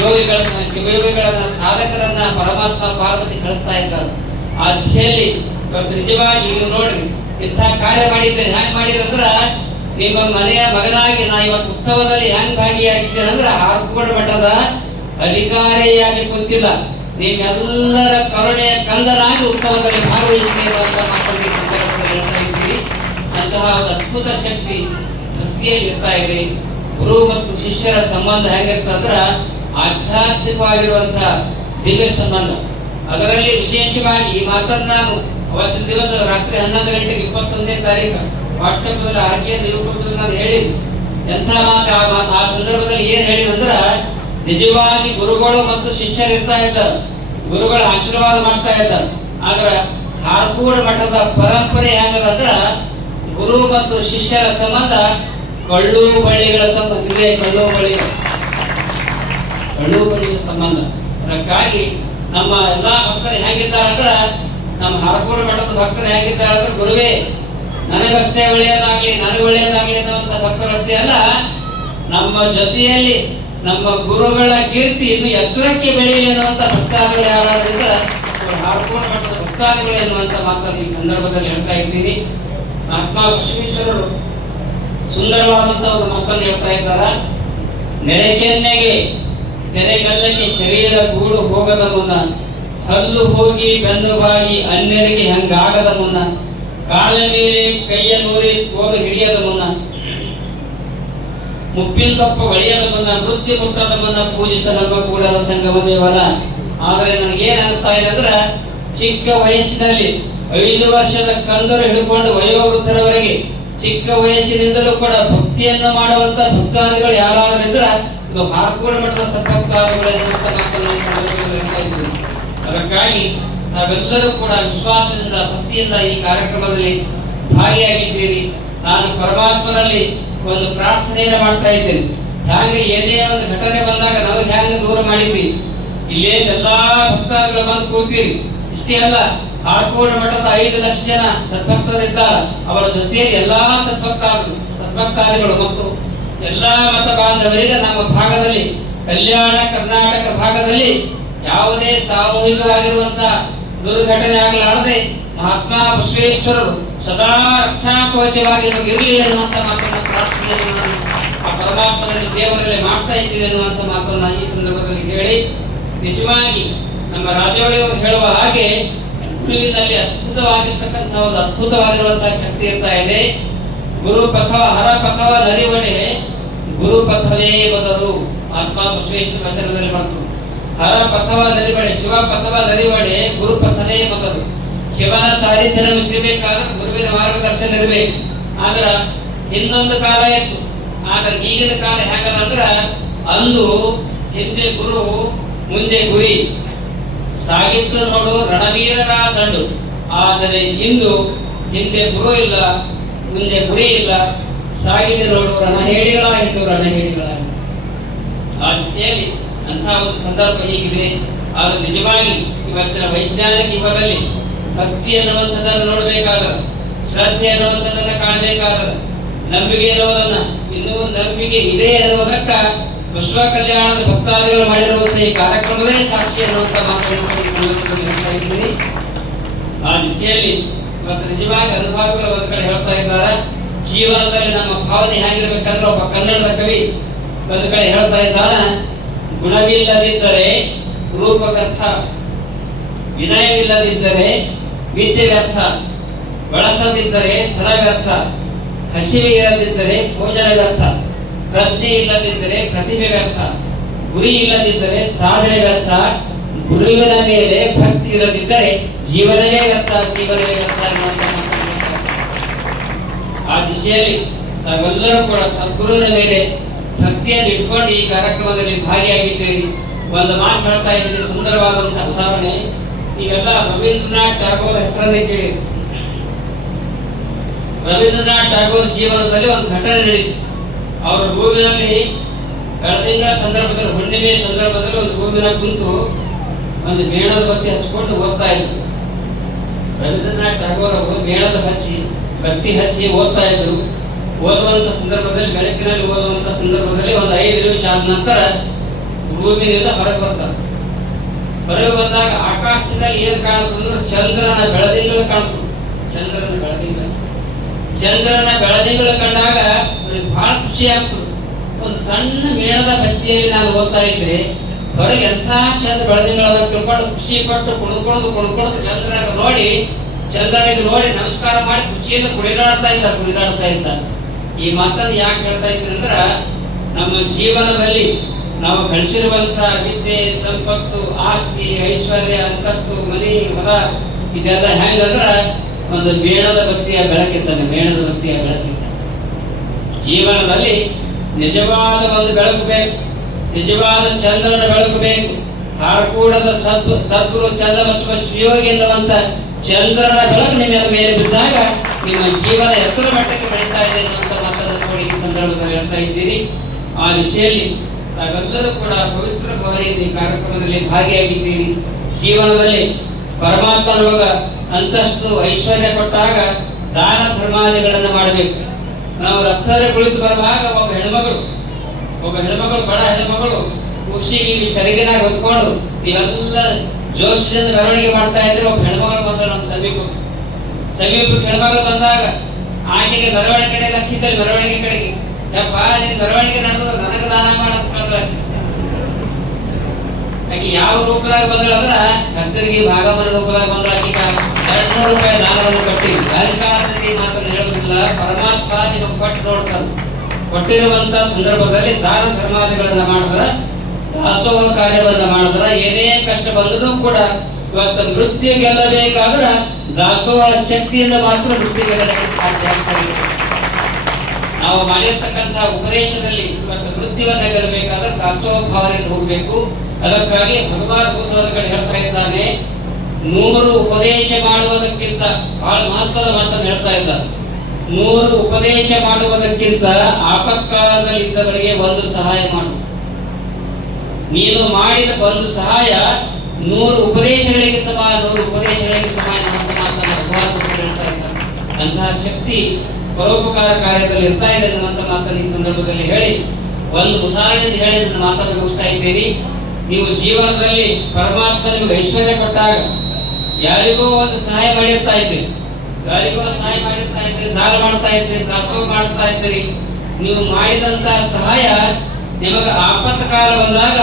ಯೋಗಿಗಳನ್ನ, ಶಿವಯೋಗಿಗಳನ್ನ, ಸಾಧಕರನ್ನ ಪರಮಾತ್ಮ ಪಾರ್ವತಿ ಕಳಿಸ್ತಾ ಇದ್ದಾರೆ. ಆ ದಿಶೆಯಲ್ಲಿ ಇವತ್ತು ನಿಜವಾಗಿ ನೀವು ನೋಡ್ರಿ ಇಂಥ ಕಾರ್ಯ ಮಾಡಿದ್ದೇನೆ. ಹ್ಯಾಂಗ್ ಮಾಡಿದ್ರಂದ್ರ ನಿಮ್ಮ ಮನೆಯ ಮಗನಾಗಿ ನಾ ಇವತ್ತು ಉತ್ಸವದಲ್ಲಿ ಹೆಂಗ್ ಭಾಗಿಯಾಗಿದ್ದೇನೆ ಅಂದ್ರೆ ಹಾರ್ಕೋಡ ಮಠದ ಅಧಿಕಾರಿಯಾಗಿ ಕುಂತಿಲ್ಲ, ನಿಮ್ಮೆಲ್ಲರ ಕರುಣೆಯ ಕಂದನಾಗಿ ಉತ್ಸವದಲ್ಲಿ ಭಾಗವಹಿಸಿದ್ದೇನೆ ಅಂತ ಮಾತನ್ನು ಹೇಳ್ತಾ ಇದ್ದೀರಿ. ಅಂತಹ ಒಂದು ಅದ್ಭುತ ಶಕ್ತಿ ಭಕ್ತಿಯಲ್ಲಿ ಇರ್ತಾ ಇದೆ. ಗುರು ಮತ್ತು ಶಿಷ್ಯರ ಸಂಬಂಧ ಹೇಗಿರ್ತಂದ್ರೆ ಆಧ್ಯಾತ್ಮಿಕವಾಗಿರುವಂತಹ ದಿವ್ಯ ಸಂಬಂಧ. ಅದರಲ್ಲಿ ವಿಶೇಷವಾಗಿ ಈ ಮಾತನ್ನು ನಾನು ಅವತ್ತಿನ ದಿವಸ ರಾತ್ರಿ 11 ಗಂಟೆಗೆ 21ನೇ ತಾರೀಕು ವಾಟ್ಸಪ್ ನಲ್ಲಿ ಆರ್ಕೆಯಿಂದ ಯೂಟ್ಯೂಬ್ ನಾನು ಹೇಳಿದ್ದೆ. ಎಂಥ ಮಾತು ಆ ಸಂದರ್ಭದಲ್ಲಿ ಏನ್ ಹೇಳಿದಂದ್ರ, ನಿಜವಾಗಿ ಗುರುಗಳು ಮತ್ತು ಶಿಷ್ಯರು ಇರ್ತಾ ಇದ್ದಾರೆ, ಗುರುಗಳ ಆಶೀರ್ವಾದ ಮಾಡ್ತಾ ಇದ್ದಾರೆ. ಆದ್ರೆ ಹಾರ್ಕೂಡ್ ಮಠದ ಪರಂಪರೆ ಹೆಂಗದಂದ್ರ ಗುರು ಮತ್ತು ಶಿಷ್ಯರ ಸಂಬಂಧ ಕಳ್ಳು ಬಳ್ಳಿಗಳ ಸಂಬಂಧ ಇದೆ. ಕಳ್ಳು ಬಳ್ಳಿಗಳ ಸಂಬಂಧ. ಅದಕ್ಕಾಗಿ ನಮ್ಮ ಎಲ್ಲಾ ಭಕ್ತರು ಹೇಗಿದ್ದಾರೆ ಅಂದ್ರೆ, ನಮ್ಮ ಹಾರ್ಕೂಡ್ ಮಠದ ಭಕ್ತರು ಹೇಗಿದ್ದಾರೆ ಅಂದ್ರೆ, ಗುರುವೇ ನನಗಷ್ಟೇ ಒಳ್ಳೆಯದಾಗ್ಲಿ ನನಗೆ ಒಳ್ಳೆಯದಾಗ್ಲಿ ಅನ್ನುವಂಥ ಭಕ್ತರಷ್ಟೇ ಅಲ್ಲ, ನಮ್ಮ ಜೊತೆಯಲ್ಲಿ ನಮ್ಮ ಗುರುಗಳ ಕೀರ್ತಿ ಇನ್ನು ಎತ್ತರಕ್ಕೆ ಬೆಳೆಯಲಿ ಅನ್ನುವಂಥ ಭಕ್ತಾದಿಗಳು ಯಾರಾದ್ರಿಂದ ಹಾರ್ಕೂಡ್ ಮಠದ ಭಕ್ತಾದಿಗಳು ಎನ್ನುವಂಥ ಮಾತನ್ನು ಈ ಸಂದರ್ಭದಲ್ಲಿ ಹೇಳ್ತಾ ಇದ್ದೀನಿ. ಮಹಾತ್ಮ ಬಸವೇಶ್ವರರು ಸುಂದರವಾದಂತ ಒಂದು ಮಾತನ್ನು ಹೇಳ್ತಾ ಇದ್ದಾರ. ನೆರೆಕೆನ್ನೆಗೆ ತೆರೆಗಲ್ಲಕ್ಕೆ ಶರೀರ ಗೂಡು ಹೋಗದ ಮುನ್ನ, ಹಲ್ಲು ಹೋಗಿ ಬೆನ್ನು ಬಾಗಿ ಅನ್ಯರಿಗೆ ಹಂಗಾಗದ ಮುನ್ನ, ಕಾಲ ಮೇಲೆ ಕೈಯ ನೂರಿ ಕೋಲು ಹಿಡಿಯದ ಮುನ್ನ, ಮುಪ್ಪಿಂದಪ್ಪ ಒಳೆಯದ ಮುನ್ನ, ಮೃತ್ಯು ಮುಟ್ಟದ ಮುನ್ನ ಪೂಜಿಸಲಂಬ ಕೂಡಲ ಸಂಗಮ ದೇವರ. ಆದರೆ ನನಗೇನ್ ಅನಿಸ್ತಾ ಇದೆ ಅಂದ್ರೆ, ಚಿಕ್ಕ ವಯಸ್ಸಿನಲ್ಲಿ 5 ವರ್ಷದ ಕಂದರು ಹಿಡ್ಕೊಂಡು ವಯೋವೃದ್ಧರವರೆಗೆ ಚಿಕ್ಕ ವಯಸ್ಸಿನಿಂದಲೂ ಕೂಡ ಭಕ್ತಿಯನ್ನು ಮಾಡುವಂತ ಭಕ್ತಾದಿಗಳು ಯಾರಾದ್ರಿದ್ರೆ ಇದು ಹಾರ್ಕೂಡ್ ಮಠದ ಸದ್ಭಕ್ತಾದಿಗಳು ಎನ್ನುವಂತ ಮಾತನ್ನು ಹೇಳ್ತಾ ಇದ್ದೀನಿ. ಅದಕ್ಕಾಗಿ ನಾವೆಲ್ಲರೂ ಕೂಡ ವಿಶ್ವಾಸದಿಂದ ಭಕ್ತಿಯಿಂದ ಈ ಕಾರ್ಯಕ್ರಮದಲ್ಲಿ ಭಾಗಿಯಾಗಿದ್ದೀರಿ. ನಾನು ಪರಮಾತ್ಮನಲ್ಲಿ ಒಂದು ಪ್ರಾರ್ಥನೆಯನ್ನು ಮಾಡ್ತಾ ಇದ್ದೇನೆ. ಹ್ಯಾಂಗೆ ಏನೇ ಒಂದು ಘಟನೆ ಬಂದಾಗ ನಮಗೆ ಹ್ಯಾಂಗೆ ದೂರ ಮಾಡಿದ್ವಿ, ಇಲ್ಲೇನ್ ಎಲ್ಲಾ ಭಕ್ತಾದಿಗಳು ಬಂದು ಕೂತೀರಿ. ಇಷ್ಟೇ ಅಲ್ಲ, ಹಾರ್ಕೂಡ್ ಮಠದ 5 ಲಕ್ಷ ಜನ ಸದ್ಭಕ್ತರಿದ್ದಾರೆ. ಅವರ ಜೊತೆಯಲ್ಲಿ ಎಲ್ಲಾ ಸದ್ಭಕ್ತಾದಿಗಳು ಮತ್ತು ಎಲ್ಲಾ ಮತ ಬಾಂಧವರಿಗೆ ನಮ್ಮ ಭಾಗದಲ್ಲಿ ಕಲ್ಯಾಣ ಕರ್ನಾಟಕ ಭಾಗದಲ್ಲಿ ಯಾವುದೇ ಸಾಮೂಹಿಕವಾಗಿರುವಂತಹ ದುರ್ಘಟನೆ ಆಗಲಾರದೆ ಮಹಾತ್ಮ ಬಸವೇಶ್ವರರು ಸದಾ ರಕ್ಷಾ ಕವಚವಾಗಿ ಇರಲಿ ಎನ್ನುವಂತ ಮಾತನ್ನು ಪ್ರಾರ್ಥನೆಯನ್ನು ನಾನು ಆ ಪರಮಾತ್ಮನಲ್ಲಿ ದೇವರಲ್ಲಿ ಮಾಡ್ತಾ ಇದ್ದೀವಿ ಎನ್ನುವಂತ ಮಾತನ್ನ ಈ ಸಂದರ್ಭದಲ್ಲಿ ಹೇಳಿ, ನಿಜವಾಗಿ ನಮ್ಮ ರಾಜೋಳಿಯವರು ಹೇಳುವ ಹಾಗೆ ಗುರುವಿನಲ್ಲಿ ಅದ್ಭುತವಾಗಿರ್ತಕ್ಕಂಥ ಒಂದು ಅದ್ಭುತವಾಗಿರುವಂತಹ ಶಕ್ತಿ ಇರ್ತಾ ಇದೆ. ಗುರು ಪಥವ ಹರ ಪಥವ ನರಿವಡೆ ಗುರು ಪಥವೇ ಬದಲು ಮಹಾತ್ಮ ಬಸವೇಶ್ವರ ವಚನದಲ್ಲಿ ಬರ್ತದೆ. ಹರ ಪಥವ ನರಿವಡೆ ಶಿವ ಪಥವ ನರಿವಡೆ ಗುರು ಪಥವೇ ಬದಲು. ಶಿವನ ಸಾನ್ನಿಧ್ಯ ಸಿಗಬೇಕಾದ್ರೆ ಗುರುವಿನ ಮಾರ್ಗದರ್ಶನ ಇರಬೇಕು. ಆದ್ರೆ ಇನ್ನೊಂದು ಕಾಲ ಇತ್ತು, ಆದ್ರೆ ಈಗಿನ ಕಾಲ ಹೇಗಲ್ಲ ಅಂದ್ರ, ಅಂದು ಹಿಂದೆ ಗುರು ಮುಂದೆ ಗುರಿ ಸಾಗಿತ್ತು ನೋಡು ರಣವೀರರ ದಂಡು. ಆದರೆ ಇಂದು ಹಿಂದೆ ಗುರು ಇಲ್ಲ, ಮುಂದೆ ಗುರಿ ಇಲ್ಲ, ಸಾಗಿದೆ ನೋಡು ರಣಹೇಡಿಗಳ ಹಿಂದೆ ರಣಹೇಡಿಗಳಾಗಿ. ಆ ದಿಸೆಯಲ್ಲಿ ಅಂತ ಒಂದು ಸಂದರ್ಭ ಹೀಗಿದೆ. ಆದ್ರೆ ನಿಜವಾಗಿ ಇವತ್ತಿನ ವೈಜ್ಞಾನಿಕ ಯುಗದಲ್ಲಿ ಭಕ್ತಿ ಎನ್ನುವಂಥದ್ದನ್ನು ನೋಡಬೇಕಾದ, ಶ್ರದ್ಧೆ ಎನ್ನುವಂಥದ್ದನ್ನು ಕಾಣಬೇಕಾದ, ನಂಬಿಕೆ ಎನ್ನುವುದನ್ನ ಇನ್ನೂ ನಂಬಿಕೆ ಇದೆ ಎನ್ನುವುದಕ್ಕ ವಿಶ್ವ ಕಲ್ಯಾಣದ ಭಕ್ತಾದಿಗಳು ಮಾಡಿರುವಂತಹ ಈ ಕಾರ್ಯಕ್ರಮವೇ ಸಾಕ್ಷಿ ಅನ್ನುವಂಥ ಮಾತನ್ನು ಆ ದಿಶೆಯಲ್ಲಿ ಇವತ್ತು ನಿಜವಾಗಿ ಅನುಭವಿಗಳು ಒಂದು ಕಡೆ ಹೇಳ್ತಾ ಇದ್ದಾರೆ. ಜೀವನದಲ್ಲಿ ನಮ್ಮ ಭಾವನೆ ಹೇಗಿರ್ಬೇಕಂದ್ರೆ, ಒಬ್ಬ ಕನ್ನಡದ ಕವಿ ಒಂದು ಕಡೆ ಹೇಳ್ತಾ ಇದ್ದಾನೆ, ಗುಣವಿಲ್ಲದಿದ್ದರೆ ರೂಪಗರ್ಥ, ವಿನಯವಿಲ್ಲದಿದ್ದರೆ ವಿದ್ಯೆ ವ್ಯರ್ಥ, ಬಳಸದಿದ್ದರೆ ಧನ ವ್ಯರ್ಥ, ಹಸಿವೆ ಇಲ್ಲದಿದ್ದರೆ ಭೋಜನ ವ್ಯರ್ಥ, ಪ್ರಜ್ಞೆ ಇಲ್ಲದಿದ್ದರೆ ಪ್ರತಿಭೆ ವ್ಯರ್ಥ, ಗುರಿ ಇಲ್ಲದಿದ್ದರೆ ಸಾಧನೆ ವ್ಯರ್ಥ, ಗುರುವಿನ ಮೇಲೆ ಭಕ್ತಿ ಇಲ್ಲದಿದ್ದರೆ ಜೀವನವೇ ವ್ಯರ್ಥ, ಜೀವನವೇ ವ್ಯರ್ಥ ಎನ್ನುವಂತ. ಆ ದಿಶೆಯಲ್ಲಿ ತಾವೆಲ್ಲರೂ ಕೂಡ ಸದ್ಗುರುವಿನ ಮೇಲೆ ಭಕ್ತಿಯನ್ನು ಇಟ್ಕೊಂಡು ಈ ಕಾರ್ಯಕ್ರಮದಲ್ಲಿ ಭಾಗಿಯಾಗಿದ್ದೀರಿ. ಒಂದು ಮಾತು ಹೇಳ್ತಾ ಇದ್ದೀನಿ, ಸುಂದರವಾದಂತಹ ಉದಾಹರಣೆ. ನೀವೆಲ್ಲ ರವೀಂದ್ರನಾಥ್ ಟಾಗೋರ್ ಹೆಸರನ್ನೇ ಕೇಳಿ. ರವೀಂದ್ರನಾಥ್ ಟಾಗೋರ್ ಜೀವನದಲ್ಲಿ ಒಂದು ಘಟನೆ ನಡೀತು. ಅವರ ರೂಮಿನಲ್ಲಿ ಕಳೆದಿನ ಸಂದರ್ಭದಲ್ಲಿ, ಹುಣ್ಣಿಮೆ ಸಂದರ್ಭದಲ್ಲಿ ಒಂದು ರೂಮಿನ ಕುಂತು ಒಂದು ಮೇಣದ ಬತ್ತಿ ಹಚ್ಕೊಂಡು ಓದ್ತಾ ಇದ್ರು. ರವೀಂದ್ರನಾಥ್ ಟಾಗೋರ್ ಅವರು ಮೇಣದ ಬತ್ತಿ ಹಚ್ಚಿ ಓದ್ತಾ ಇದ್ರು. ಓದುವಂತ ಸಂದರ್ಭದಲ್ಲಿ, ಬೆಳಕಿನಲ್ಲಿ ಓದುವಂತ ಸಂದರ್ಭದಲ್ಲಿ ಒಂದು 5 ನಿಮಿಷ ಆದ ನಂತರ ರೂಮಿನಿಂದ ಹೊರಗೆ ಬರ್ತಾರೆ. ಹೊರಗೆ ಬಂದಾಗ ಆಕಾಶದಲ್ಲಿ ಏನ್ ಕಾಣಿಸ್ತಂದ್ರೆ ಚಂದ್ರನ ಬೆಳದಿಂಗಳು ಕಾಣಿಸ್ತದೆ. ಚಂದ್ರನ ಬೆಳದಿಂಗಳು ಕಂಡಾಗ ಅವ್ರಿಗೆ ಬಹಳ ಖುಷಿ ಆಗ್ತದೆ. ಒಂದು ಸಣ್ಣ ಮೇಣದ ಬತ್ತಿಯಲ್ಲಿ ನಾನು ಓದ್ತಾ ಇದ್ರೆ ಹೊರಗೆ ಎಂಥ ಚಂದ ಬೆಳದಿಂಗಳ ತಿಳ್ಕೊಂಡು ಖುಷಿ ಪಟ್ಟು ಕುಣಿದುಕೊಂಡು ಚಂದ್ರನಾಗ ನೋಡಿ ಚಂದ್ರನಿಗೆ ನೋಡಿ ನಮಸ್ಕಾರ ಮಾಡಿ ಖುಷಿಯಿಂದ ಕುಣಿದಾಡ್ತಾ ಇದ್ದ. ಈ ಮಾತನ್ನು ಯಾಕೆ ಹೇಳ್ತಾ ಇದ್ದೀನಿ ಅಂದ್ರ, ನಮ್ಮ ಜೀವನದಲ್ಲಿ ನಾವು ಗಳಿಸಿರುವಂತ ವಿದ್ಯೆ, ಸಂಪತ್ತು, ಆಸ್ತಿ, ಐಶ್ವರ್ಯ, ಅಂತಸ್ತು, ಮನಿ, ಹೊರ ಇದೆಲ್ಲ ಹೆಂಗಂದ್ರ ಒಂದು ಮೇಣದ ಬತ್ತಿಯ ಬೆಳಕಿದ್ದ. ಜೀವನದಲ್ಲಿ ನಿಜವಾದ ಒಂದು ಬೆಳಕು ಬೇಕು, ನಿಜವಾದ ಚಂದ್ರನ ಬೆಳಕು ಬೇಕು. ಹಾರಕೂಡದ ಸದ್ಗುರು ಚಂದ್ರಬಸವ ಶಿವಯೋಗಿ ಎನ್ನುವಂತ ಚಂದ್ರನ ಬೆಳಕು ನಿಮ್ಮ ಮೇಲೆ ಬಿದ್ದಾಗ ನಿಮ್ಮ ಜೀವನ ಎತ್ತರ ಮಟ್ಟಕ್ಕೆ ಬೆಳೀತಾ ಇದೆ ಅನ್ನುವಂತ ಮಾತನ್ನು ನೋಡಿ ಈ ಸಂದರ್ಭದಲ್ಲಿ ಹೇಳ್ತಾ ಇದ್ದೀರಿ. ಆ ದಿಶೆಯಲ್ಲಿ ತಾವೆಲ್ಲರೂ ಕೂಡ ಪವಿತ್ರ ಭಾವನೆಯಿಂದ ಈ ಕಾರ್ಯಕ್ರಮದಲ್ಲಿ ಭಾಗಿಯಾಗಿದ್ದೀರಿ. ಜೀವನದಲ್ಲಿ ಪರಮಾತ್ಮ ನಮಗ ಅಂತಸ್ತು ಐಶ್ವರ್ಯ ಕೊಟ್ಟಾಗ ದಾನ ಧರ್ಮಾದಿಗಳನ್ನು ಮಾಡಬೇಕು. ನಾವು ರಥದಲ್ಲಿ ಕುಳಿತು ಬರುವಾಗ ಒಬ್ಬ ಹೆಣ್ಮಗಳು ಬಡ ಹೆಣ್ಮಗಳು ಖುಷಿಗೆ ಸರಿಗಿನಾಗಿ ಹೊತ್ಕೊಂಡು ಇವೆಲ್ಲ ಜೋಶದಿಂದ ಮೆರವಣಿಗೆ ಮಾಡ್ತಾ ಇದ್ರೆ ಒಬ್ಬ ಹೆಣ್ಮಗಳು ಬಂದರು ನಮ್ಮ ಸಮೀಪಕ್ಕೆ ಹೆಣ್ಮಗಳು ಬಂದಾಗ ಆಕೆಗೆ ಮೆರವಣಿಗೆ ಕಡೆ ಲಕ್ಷಿತಲ್ಲಿ ಮೆರವಣಿಗೆ ಕಡೆಗೆ ಯಪ್ಪ ನಿನ್ ಮೆರವಣಿಗೆ ನಡೆದ ನನಗೆ ದಾನ ಮಾಡೋದು. ಆಕೆ ಯಾವ ರೂಪದಾಗ ಬಂದಳು ಅಂದ್ರ ಕತ್ತರಿಗೆ ಭಾಗವನ ರೂಪದಾಗ ಬಂದಳು. ಆಕೆಗೆ 200 ರೂಪಾಯಿ ದಾನವನ್ನು ಕೊಟ್ಟಿವಿ. ರಾಜಕಾರಣದಲ್ಲಿ ಮಾತನ್ನು ಹೇಳುವುದಿಲ್ಲ, ಪರಮಾತ್ಮ ನಿಮಗೆ ಕೊಟ್ಟು ನೋಡ್ತಾನೆ. ಕೊಟ್ಟಿರುವಂತ ಸಂದರ್ಭದಲ್ಲಿ ದಾನ ಧರ್ಮಾದಿಗಳನ್ನ ಮಾಡಿದ್ರ, ದಾಸೋಹ ಕಾರ್ಯವನ್ನ ಮಾಡಿದ್ರ, ಏನೇ ಕಷ್ಟ ಬಂದರೂ ಕೂಡ ಇವತ್ತು ಮೃತ್ಯು ಗೆಲ್ಲಬೇಕಾದ್ರ ದಾಸೋಹ ಶಕ್ತಿಯಿಂದ ಮಾತ್ರ ಮೃತ್ಯು ಗೆಲ್ಲಲಿಕ್ಕೆ ಸಾಧ್ಯ ಆಗ್ತದೆ. ನಾವು ಮಾಡಿರ್ತಕ್ಕಂಥ ಉಪದೇಶದಲ್ಲಿ ಇವತ್ತು ಮೃತ್ಯುವನ್ನ ಗೆಲ್ಲಬೇಕಾದ್ರೆ ದಾಸೋಹ ಭಾವನೆಯಿಂದ ಹೋಗಬೇಕು. ಅದಕ್ಕಾಗಿ ಭಗವಾನ್ ಬುದ್ಧರ ಕಡೆ ಹೇಳ್ತಾ ಇದ್ದಾನೆ, 100 ಉಪದೇಶ ಮಾಡುವುದಕ್ಕಿಂತ ಬಹಳ ಮಹತ್ವದ ಮಾತನ್ನು ಹೇಳ್ತಾ ಇದ್ದಾರೆ. 100 ಉಪದೇಶ ಮಾಡುವುದಕ್ಕಿಂತ ಆಪತ್ಕಾಲದಲ್ಲಿ ಇದ್ದವರಿಗೆ ಒಂದು ಸಹಾಯ ಮಾಡು. ನೀನು ಮಾಡಿದ ಒಂದು ಸಹಾಯ 100 ಉಪದೇಶಗಳಿಗೆ ಸಮಾನ ಅಂತ ಮಾತನ್ನು ಭಗವಾನ್ ಬುದ್ಧರು ಹೇಳ್ತಾ ಇದ್ದಾರೆ. ಅಂತಹ ಶಕ್ತಿ ಪರೋಪಕಾರ ಕಾರ್ಯದಲ್ಲಿ ಇರ್ತಾ ಇದೆ ಅನ್ನುವಂಥ ಮಾತನ್ನು ಈ ಸಂದರ್ಭದಲ್ಲಿ ಹೇಳಿ ಒಂದು ಉದಾಹರಣೆಯಿಂದ ಹೇಳಿ ನನ್ನ ಮಾತನ್ನು ಮುಗಿಸ್ತಾ ಇದ್ದೀರಿ. ನೀವು ಜೀವನದಲ್ಲಿ ಪರಮಾತ್ಮ ನಿಮಗೆ ಐಶ್ವರ್ಯ ಕೊಟ್ಟಾಗ ಯಾರಿಗೋ ಒಂದು ಸಹಾಯ ಮಾಡಿರ್ತಾ ಇದ್ದೀರಿ, ದಾನ ಮಾಡ್ತಾ ಇದ್ದೀರಿ, ದಾಸೋಹ ಮಾಡ್ತಾ ಇದ್ದೀರಿ. ನೀವು ಮಾಡಿದಂತ ಸಹಾಯ ನಿಮಗೆ ಆಪತ್ಕಾಲ ಬಂದಾಗ